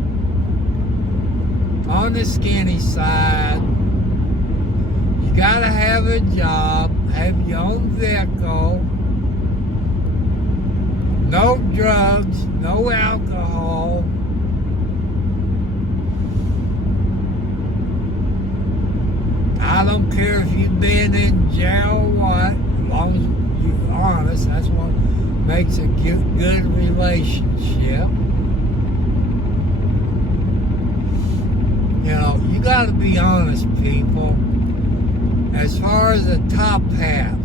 on the skinny side, you gotta have a job, have your own vehicle, no drugs, no alcohol. I don't care if you've been in jail or what, as long as you're honest. That's what makes a good relationship. You know, you got to be honest, people. As far as the top half,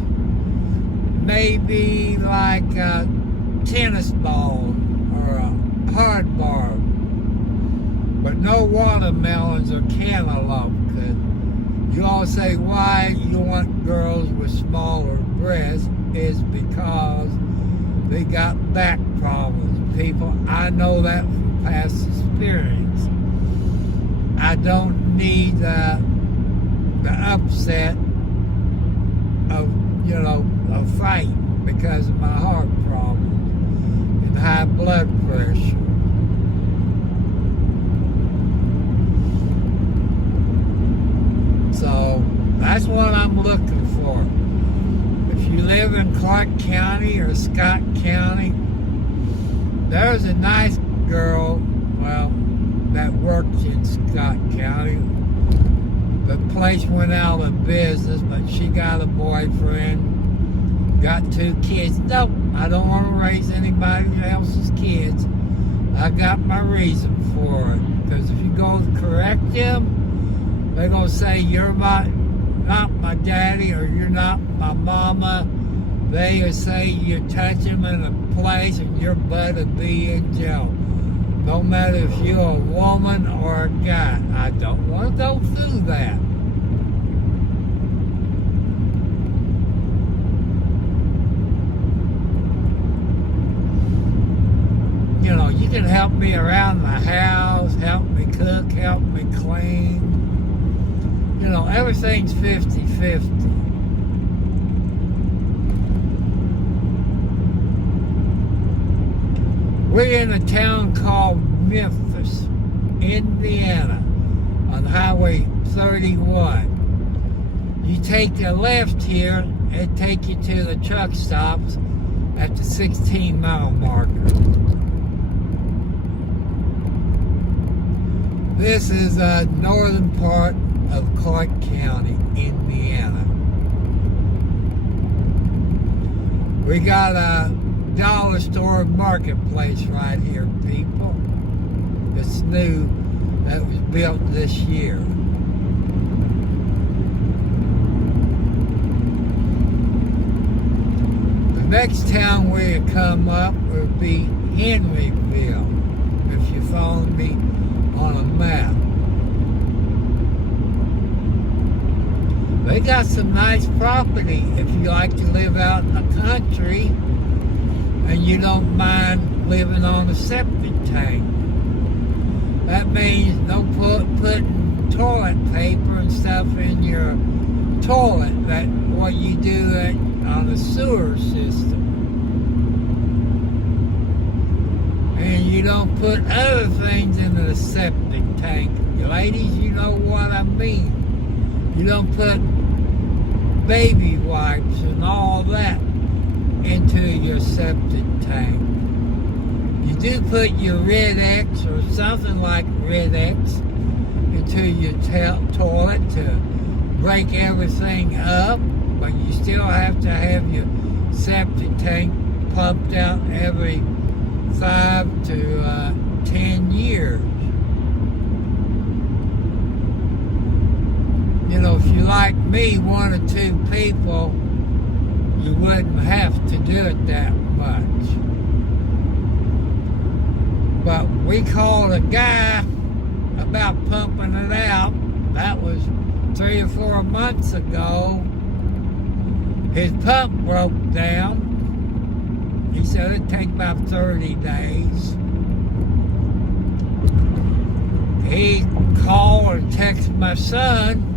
maybe like a tennis ball or a hard bar, but no watermelons or cantaloupe. Cause you all say why you want girls with smaller breasts is because they got back problems. People, I know that from past experience. I don't need the upset of, you know, a fight because of my heart problems and high blood pressure. So that's what I'm looking for. If you live in Clark County or Scott County, there's a nice girl, well, that works in Scott County. The place went out of business, but she got a boyfriend, got 2 kids. Nope, I don't want to raise anybody else's kids. I got my reason for it. Because if you go correct them, they're going to say you're not my daddy or you're not my mama. They will say you touch them in a place and your butt will be in jail. No matter if you're a woman or a guy. I don't want to go through that. You know, you can help me around the house, help me cook, help me clean. You know, everything's 50-50. We're in a town called Memphis, Indiana, on Highway 31. You take the left here, it take you to the truck stops at the 16-mile marker. This is the northern part of Clark County, Indiana. We got a dollar store marketplace right here, people. It's new. That was built this year. The next town we come up will be Henryville, if you follow me on a map. They got some nice property if you like to live out in the country and you don't mind living on a septic tank. That means no putting toilet paper and stuff in your toilet. That's what you do on a sewer system. And you don't put other things in the septic tank. Ladies, you know what I mean. You don't put baby wipes and all that into your septic tank. You do put your Red X or something like Red X into your toilet to break everything up, but you still have to have your septic tank pumped out every 5 to 10 years. You know, if you like me, 1 or 2 people, you wouldn't have to do it that much. But we called a guy about pumping it out. That was 3 or 4 months ago. His pump broke down. He said it'd take about 30 days. He called and texted my son.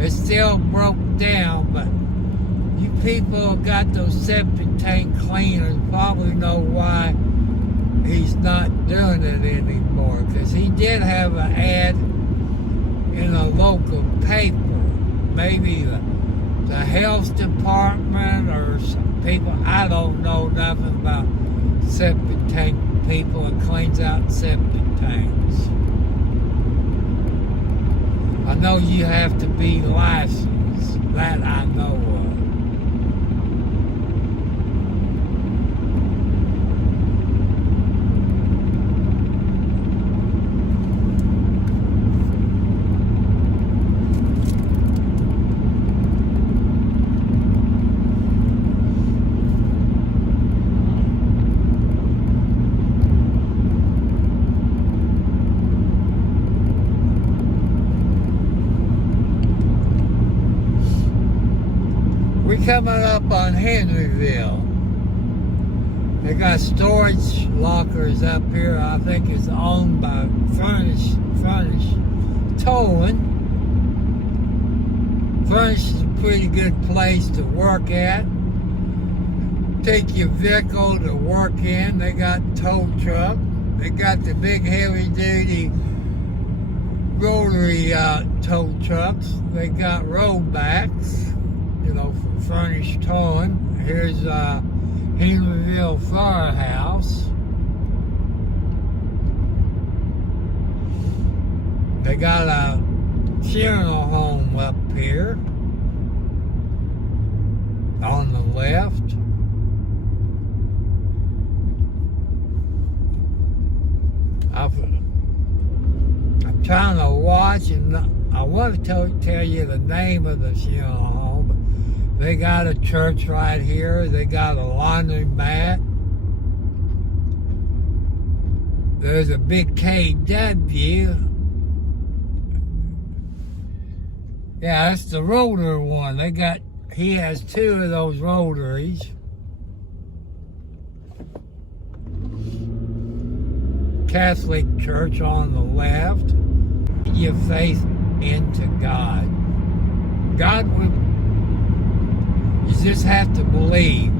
It still broke down, but you people got those septic tank cleaners probably know why he's not doing it anymore, because he did have an ad in a local paper, maybe the health department or some people. I don't know nothing about septic tank people and cleans out septic tanks. I know you have to be licensed. That I know of. We're coming up on Henryville. They got storage lockers up here. I think it's owned by Furnish Towing. Furnish is a pretty good place to work at. Take your vehicle to work in. They got tow truck. They got the big heavy duty rotary tow trucks. They got rollbacks, you know, from Furnish Towing. Here's Henryville Firehouse. They got a funeral home up here on the left. I'm trying to watch, and I want to tell you the name of the funeral home. They got a church right here. They got a laundromat. There's a big KW. Yeah, that's the Rotor one. He has two of those rotaries. Catholic Church on the left. Your faith into God. God will. You just have to believe.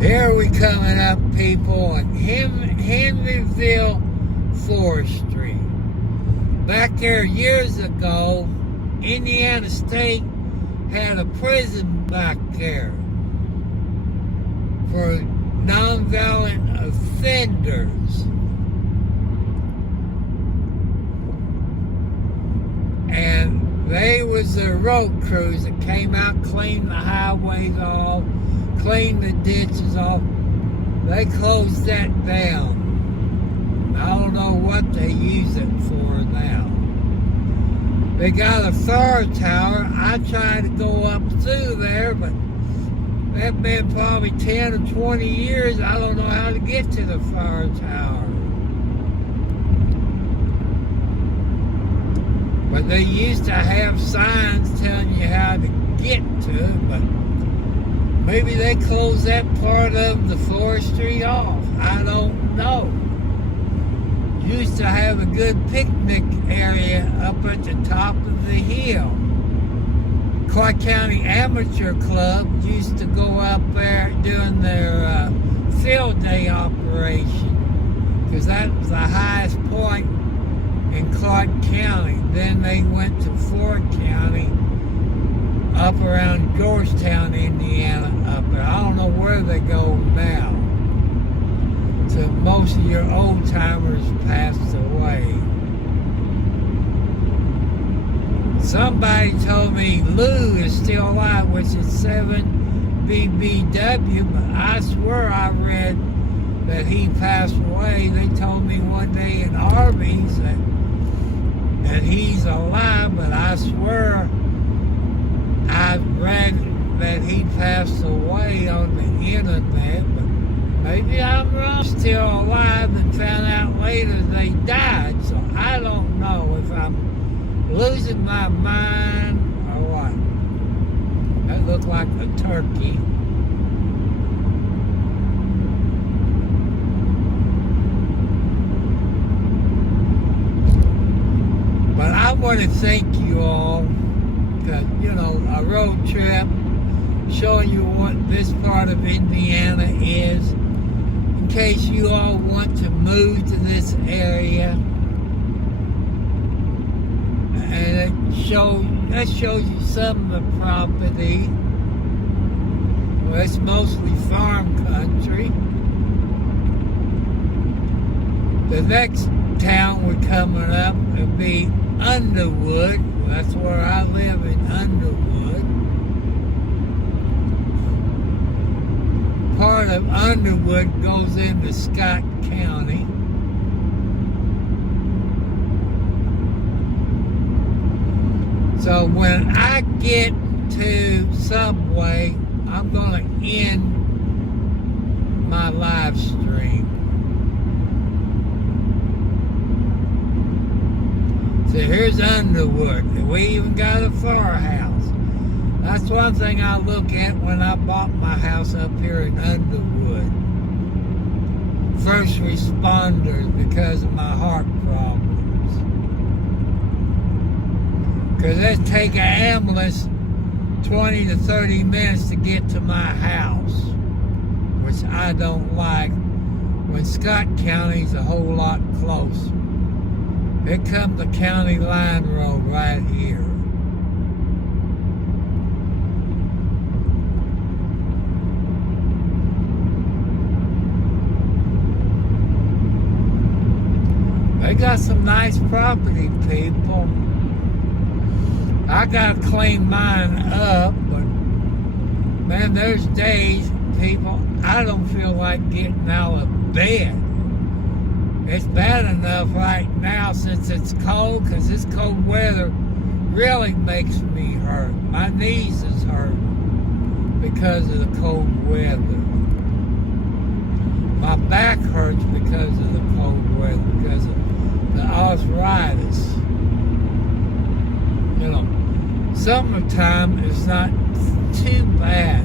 Here we coming up, people, on Henryville Forestry. Back there years ago, Indiana State had a prison back there for nonviolent offenders. And they was the road crews that came out, cleaned the highways off, cleaned the ditches off. They closed that down. I don't know what they use it for now. They got a fire tower. I tried to go up through there, but that's been probably 10 or 20 years. I don't know how to get to the fire tower. But they used to have signs telling you how to get to it, but maybe they closed that part of the forestry off. I don't know. Used to have a good picnic area up at the top of the hill. Clark County Amateur Club used to go up there doing their field day operation, because that was the highest point in Clark County. Then they went to Ford County, up around Georgetown, Indiana, up there. I don't know where they go now. So most of your old timers passed away. Somebody told me Lou is still alive, which is 7BBW, but I swear I read that he passed away. They told me one day in Arby's that he's alive, but I swear I read that he passed away on the internet, but maybe I'm wrong. Still alive, and found out later they died, so I don't know if I'm losing my mind or what. That looked like a turkey. But I want to thank you all, because, you know, a road trip showing you what this part of Indiana is, in case you all want to move to this area. And that shows you some of the property. Well, it's mostly farm country. The next town we're coming up will be Underwood. That's where I live, in Underwood. Part of Underwood goes into Scott County. So when I get to Subway, I'm going to end my live stream. So here's Underwood. We even got a firehouse. That's one thing I look at when I bought my house up here in Underwood. First responders, because of my heart problems. Because it take an ambulance 20 to 30 minutes to get to my house, which I don't like, when Scott County's a whole lot closer. Here comes the county line road right here. got some nice property, people. I gotta clean mine up, but man, there's days, people, I don't feel like getting out of bed. It's bad enough right now since it's cold, because this cold weather really makes me hurt. My knees is hurt because of the cold weather. My back hurts because of the cold weather, because of the arthritis. You know, summertime is not too bad.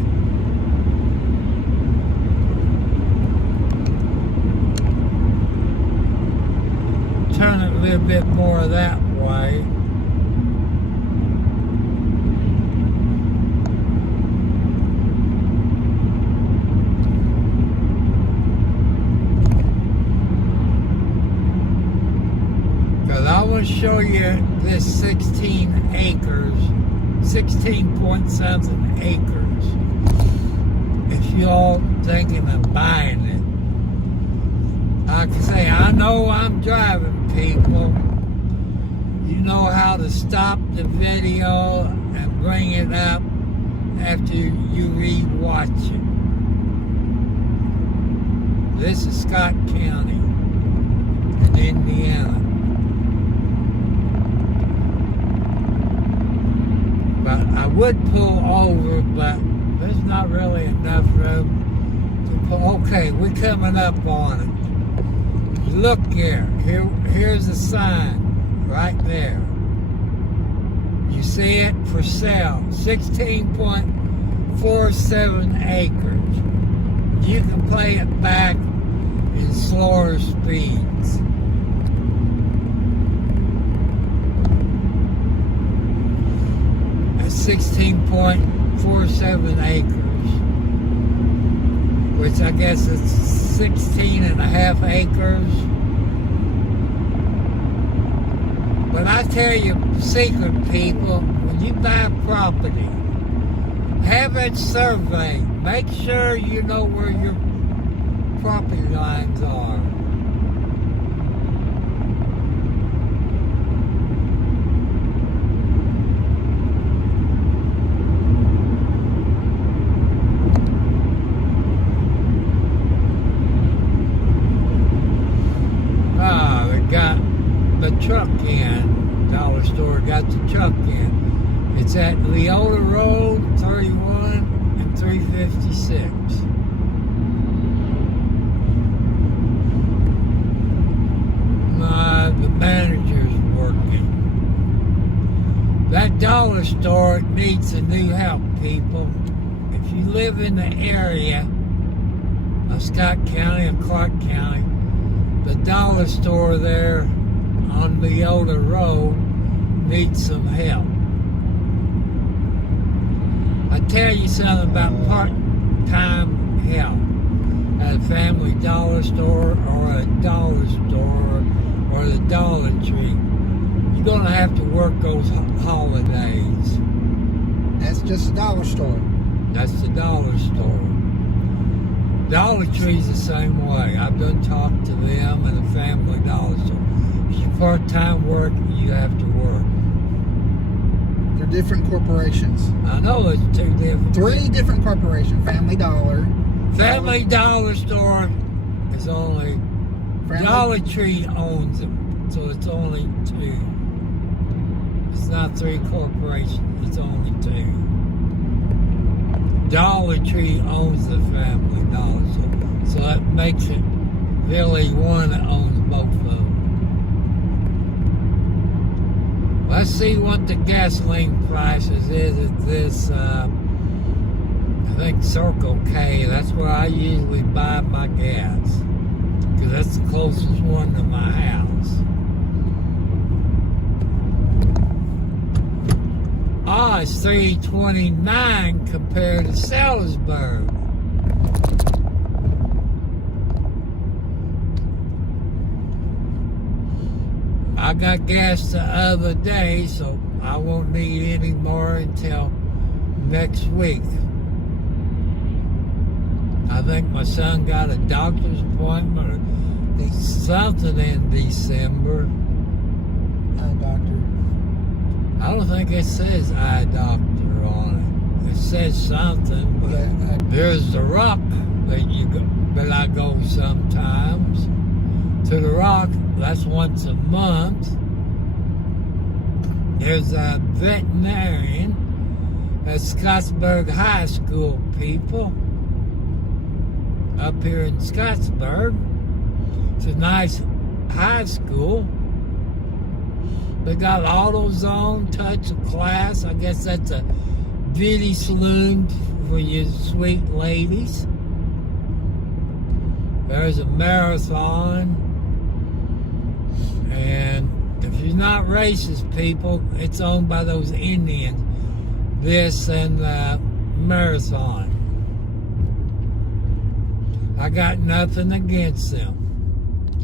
Turn it a little bit more that way. Because I want to show you this 16 acres, 16 point something acres. If y'all thinking of buying it. Like I say, I know I'm driving, people. You know how to stop the video and bring it up after you re-watch it. This is Scott County in Indiana. But I would pull over, but there's not really enough room to pull. Okay, we're coming up on it. Look here. Here's a sign right there. You see it? For sale. 16.47 acres. You can play it back in slower speeds. At 16.47 acres, which I guess it's 16 and a half acres. But I tell you, secret, people, when you buy property, have it surveyed. Make sure you know where your property lines are. Truck in. Dollar store got the truck in. It's at Leota Road, 31 and 356. The manager's working. That dollar store needs a new help, people. If you live in the area of Scott County and Clark County, the dollar store there on Leota Road needs some help. I tell you something about part-time help at a family dollar store or a dollar store or the Dollar Tree. You're going to have to work those holidays. That's just a dollar store. That's the dollar store. Dollar Tree's the same way. I've done talk to them and the family dollar store. If you part-time work, you have to work. They're different corporations. I know it's two different. 3 different corporations. Family Dollar. Family Dollar Store is only... Dollar Tree owns them, so it's only 2. It's not 3 corporations, it's only 2. Dollar Tree owns the Family Dollar Store, so that makes it really one that owns both of them. Let's see what the gasoline prices is at this, I think Circle K. That's where I usually buy my gas, because that's the closest one to my house. It's $3.29 compared to Salisbury. I got gas the other day, so I won't need any more until next week. I think my son got a doctor's appointment or something in December. Eye doctor. I don't think it says eye doctor on it. It says something, but Yeah, there's the Rock that I go sometimes. To the Rock, that's once a month. There's a veterinarian at Scottsburg High School, people. Up here in Scottsburg. It's a nice high school. They got AutoZone, Touch of Class. I guess that's a beauty saloon for you sweet ladies. There's a Marathon. And if you're not racist, people, it's owned by those Indians. This and Marathon. I got nothing against them.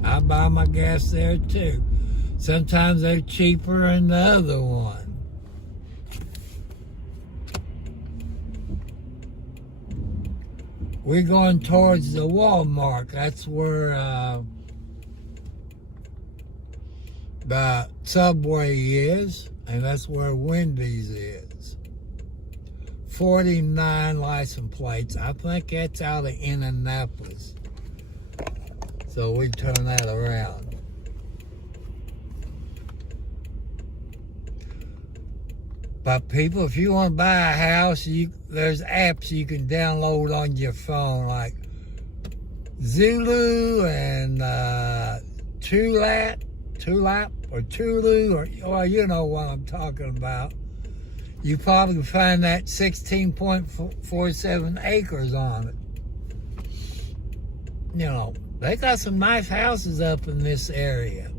I buy my gas there too. Sometimes they're cheaper than the other one. We're going towards the Walmart. That's where the Subway is, and that's where Wendy's is. 49 license plates. I think that's out of Indianapolis. So we turn that around. But people, if you want to buy a house, there's apps you can download on your phone, like Zulu and Tulap or Tulu, or you know what I'm talking about. You probably find that 16.47 acres on it. You know, they got some nice houses up in this area.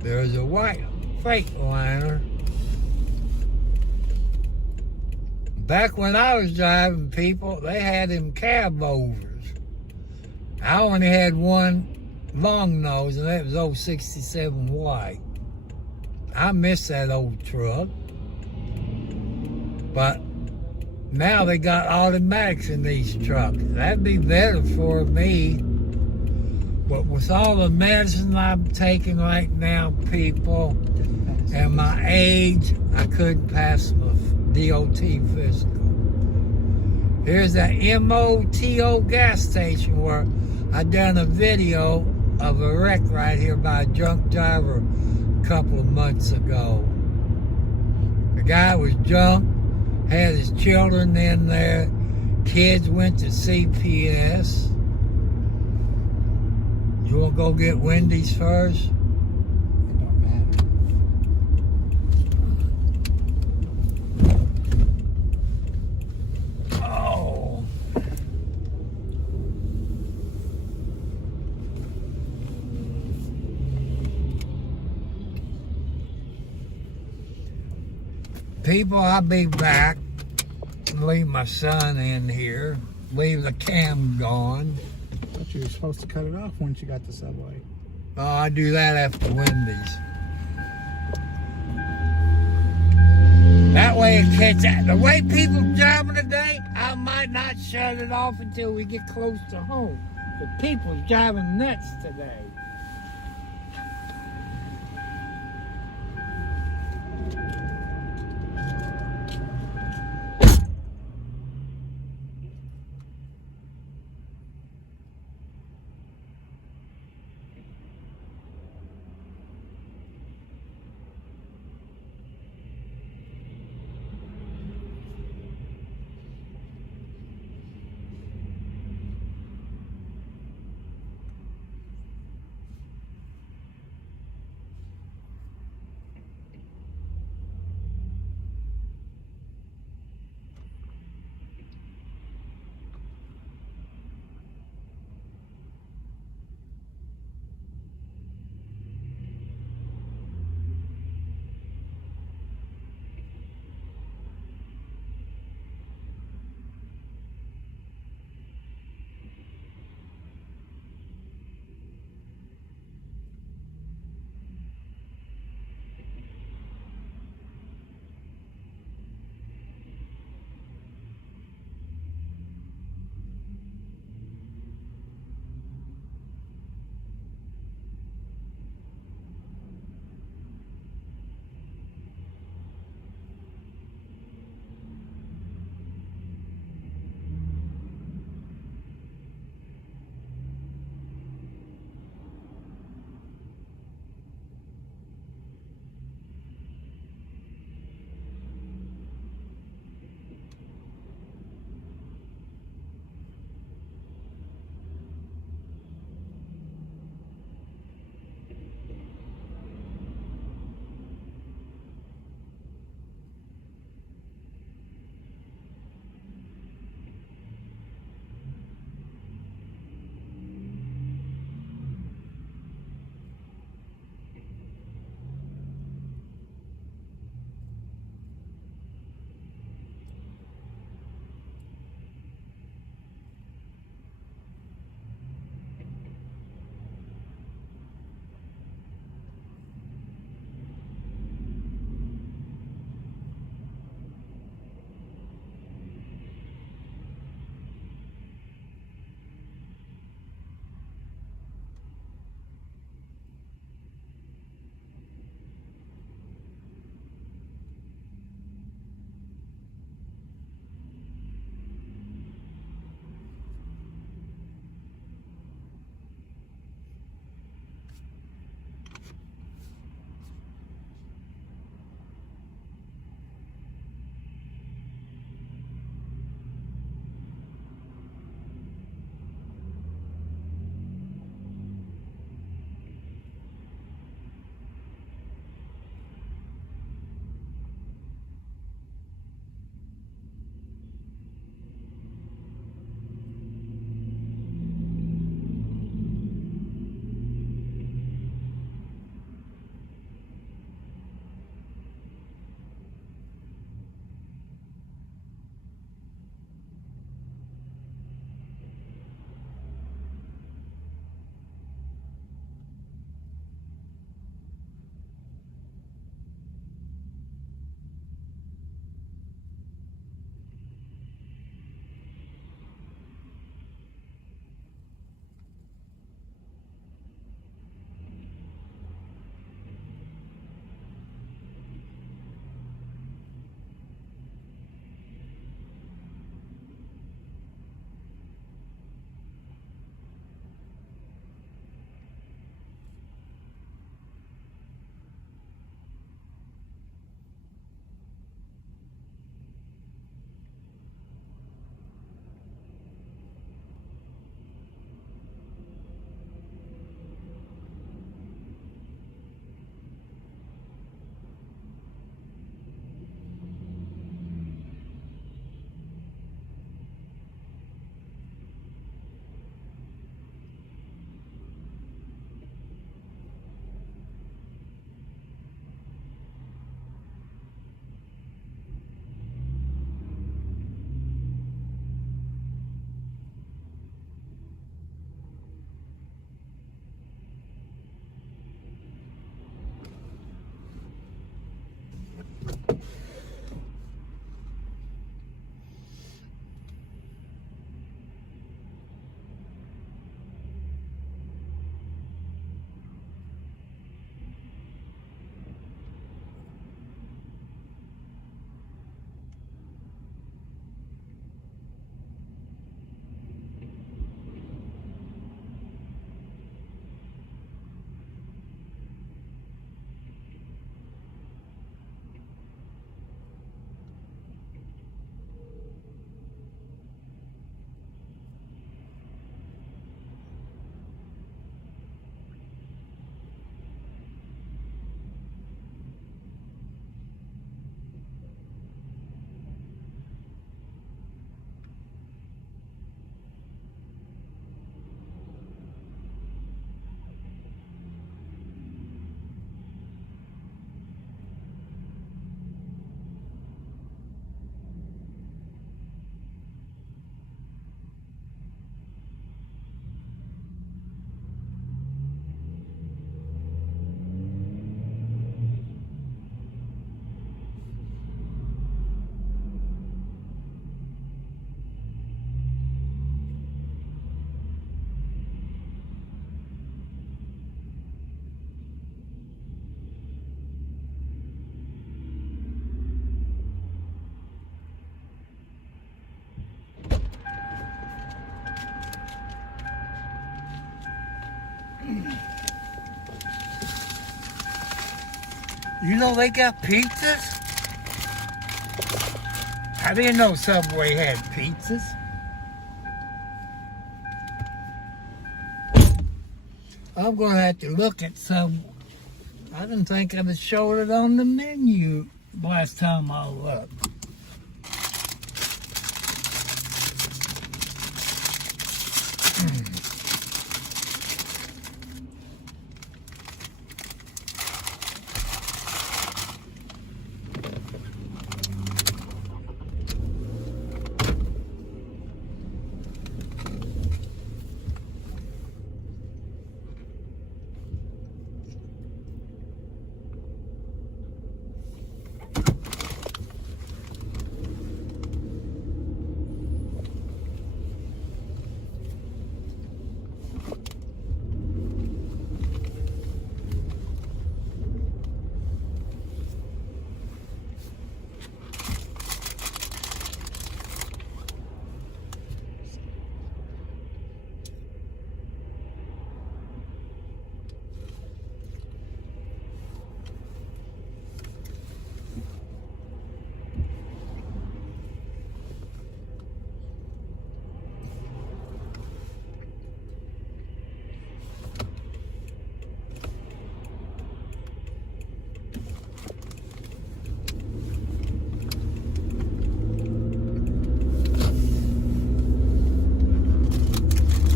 There's a white Freightliner. Back when I was driving, people, they had them cab overs. I only had one long nose, and that was 067 white. I miss that old truck. But now they got automatics in these trucks. That'd be better for me. But with all the medicine I'm taking right now, people, and my age, I couldn't pass my DOT physical. Here's that MOTO gas station where I done a video of a wreck right here by a drunk driver a couple of months ago. The guy was drunk, had his children in there, kids went to CPS. You want to go get Wendy's first? it don't matter. Oh. People, I'll be back. Leave my son in here. Leave the cam gone. I thought you were supposed to cut it off once you got the Subway. Oh, I do that after Wendy's. That way it catch that. The way people driving today, I might not shut it off until we get close to home. The people's driving nuts today. You know they got pizzas? I didn't know Subway had pizzas. I'm going to have to look at some. I didn't think I'd showed it on the menu last time I looked.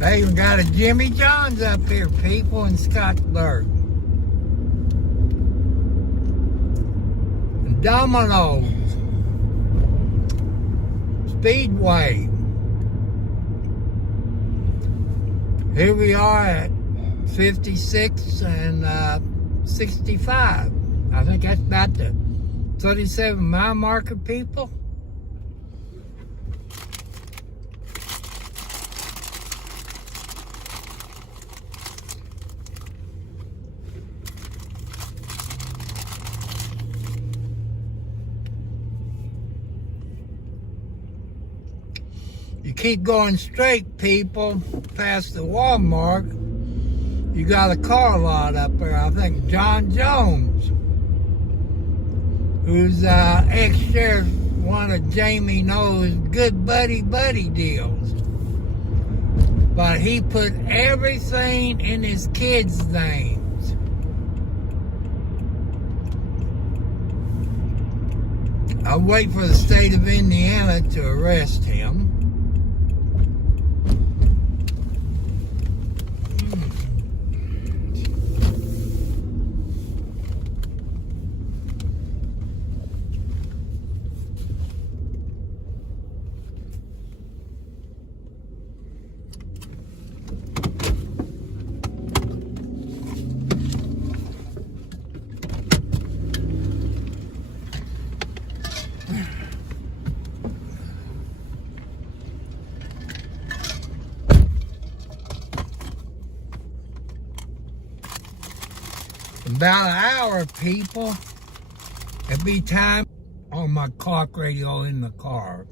They even got a Jimmy John's up here, people, in Scottsburg. Domino's. Speedway. Here we are at 56 and 65. I think that's about the 37-mile marker, people. You keep going straight, people, past the Walmart. You got a car lot up there. I think John Jones, who's ex-sheriff, one of Jamie No's good buddy deals. But he put everything in his kids' names. I'll wait for the state of Indiana to arrest him. About an hour, people. It'll be time on my clock radio in the car.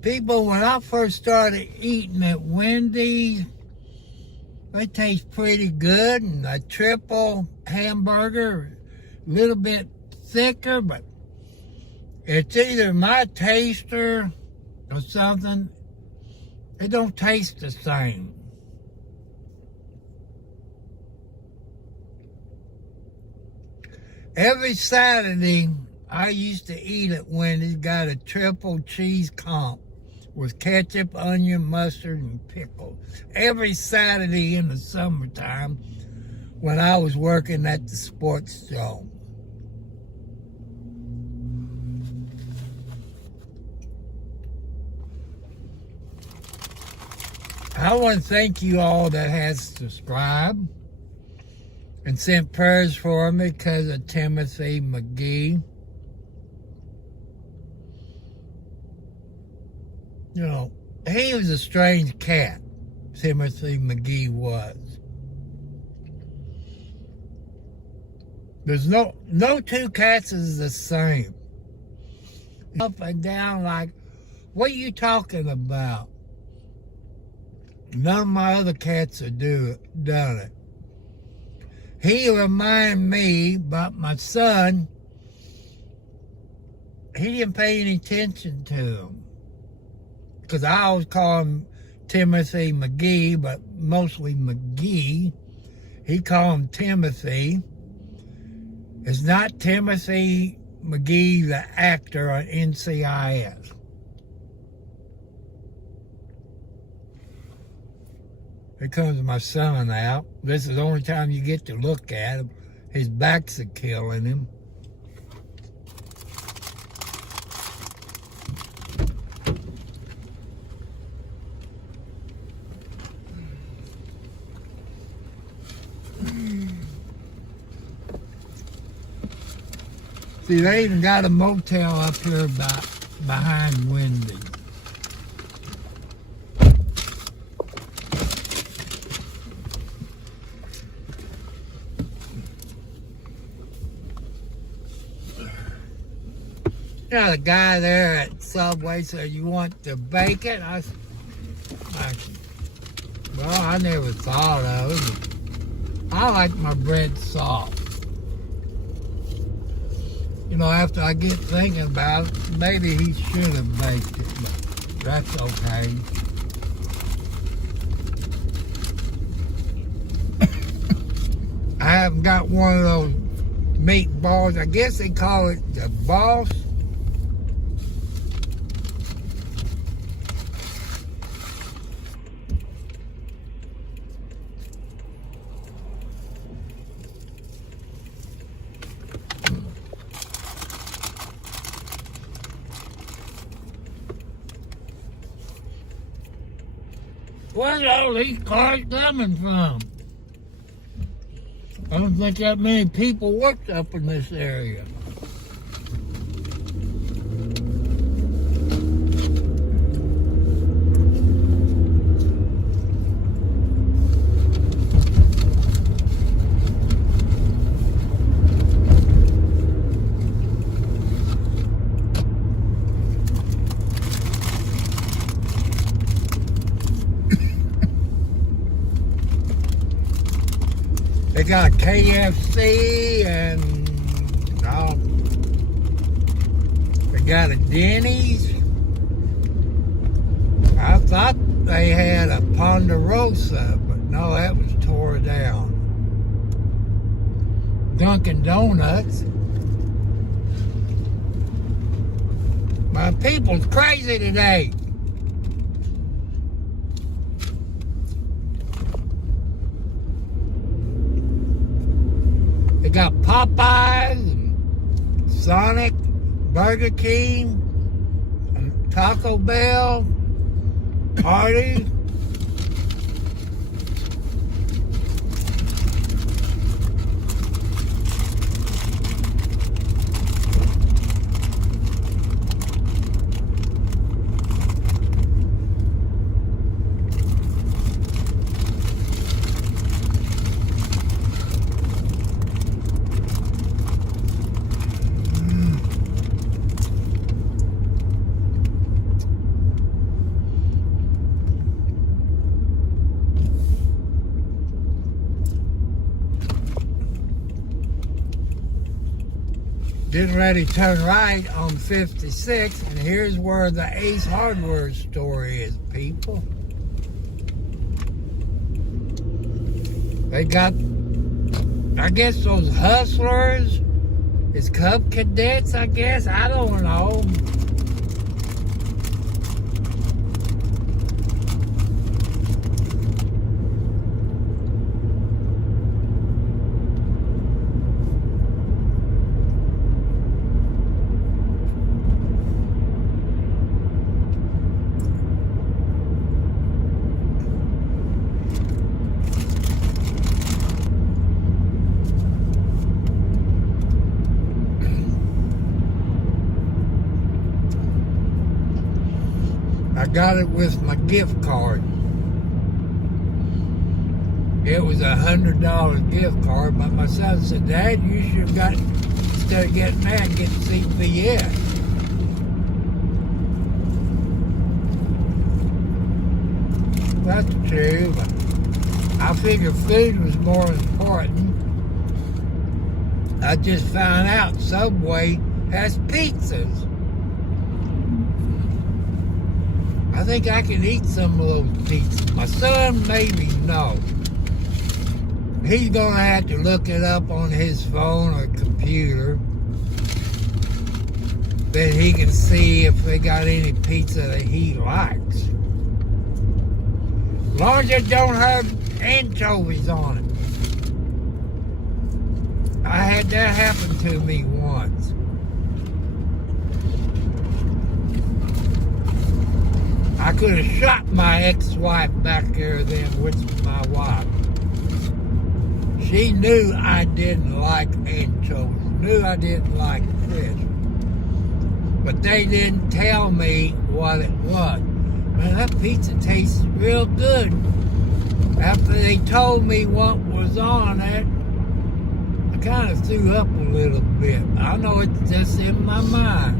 People, when I first started eating at Wendy's, they taste pretty good, and a triple hamburger, a little bit thicker, but it's either my taster or something. It don't taste the same. Every Saturday, I used to eat at Wendy's, got a triple cheese comp with ketchup, onion, mustard, and pickle. Every Saturday in the summertime when I was working at the sports show. I want to thank you all that has subscribed and sent prayers for me because of Timothy McGee. You know, he was a strange cat. Timothy McGee was. There's no two cats is the same. Up and down like, what are you talking about? None of my other cats have done it. He reminded me about my son. He didn't pay any attention to him. Because I always call him Timothy McGee, but mostly McGee. He called him Timothy. It's not Timothy McGee, the actor on NCIS. Here comes my son out. This is the only time you get to look at him. His back's a killing him. See, they even got a motel up here behind Wendy. You know, the guy there at Subway said, "You want the bacon?" I said, well, I never thought of it. I like my bread soft. You know, after I get thinking about it, maybe he should have baked it, but that's okay. I haven't got one of those meatballs. I guess they call it the Boss. Where's all these cars coming from? I don't think that many people worked up in this area. They got KFC and they got a Denny's. I thought they had a Ponderosa, but no, that was tore down. Dunkin' Donuts. My people's crazy today. They got Popeyes, and Sonic, Burger King, and Taco Bell, Hardee's. Getting ready to turn right on 56, and here's where the Ace Hardware store is, people. They got, I guess, those Hustlers. It's Cub Cadets, I guess. I don't know. I got it with my gift card. it was $100 gift card. But my son said, Dad, you should have got, instead of getting that, get CVS. That's true, but I figured food was more important. I just found out Subway has pizzas. I think I can eat some of those pizzas. My son, maybe no. He's gonna have to look it up on his phone or computer. Then he can see if they got any pizza that he likes. As long as it don't have anchovies on it. I had that happen to me once. I could have shot my ex-wife back there then, which was my wife. She knew I didn't like anchovies, knew I didn't like fish. But they didn't tell me what it was. Man, that pizza tastes real good. After they told me what was on it, I kind of threw up a little bit. I know it's just in my mind.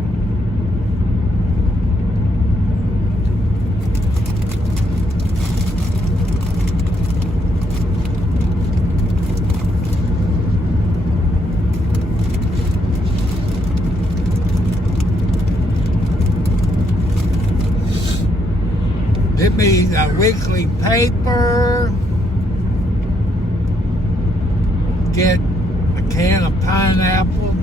It means a weekly paper, get a can of pineapple,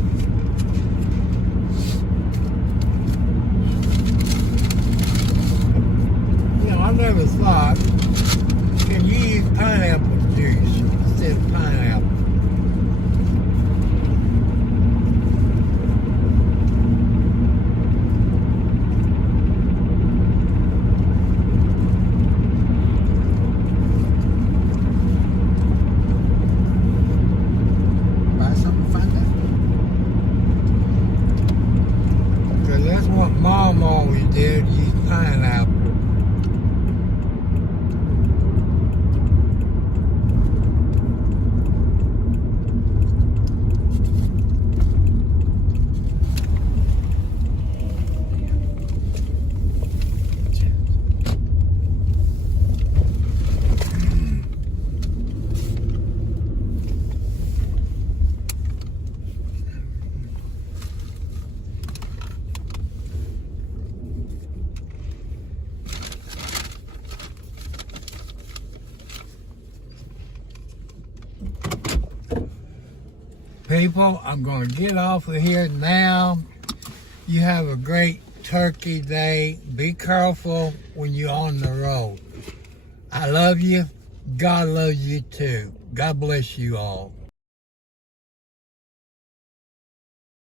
you know, I never thought, can you use pineapple juice instead of pineapple? Mom always did, use pineapple. People, I'm going to get off of here now. You have a great Turkey Day. Be careful when you're on the road. I love you. God loves you too. God bless you all.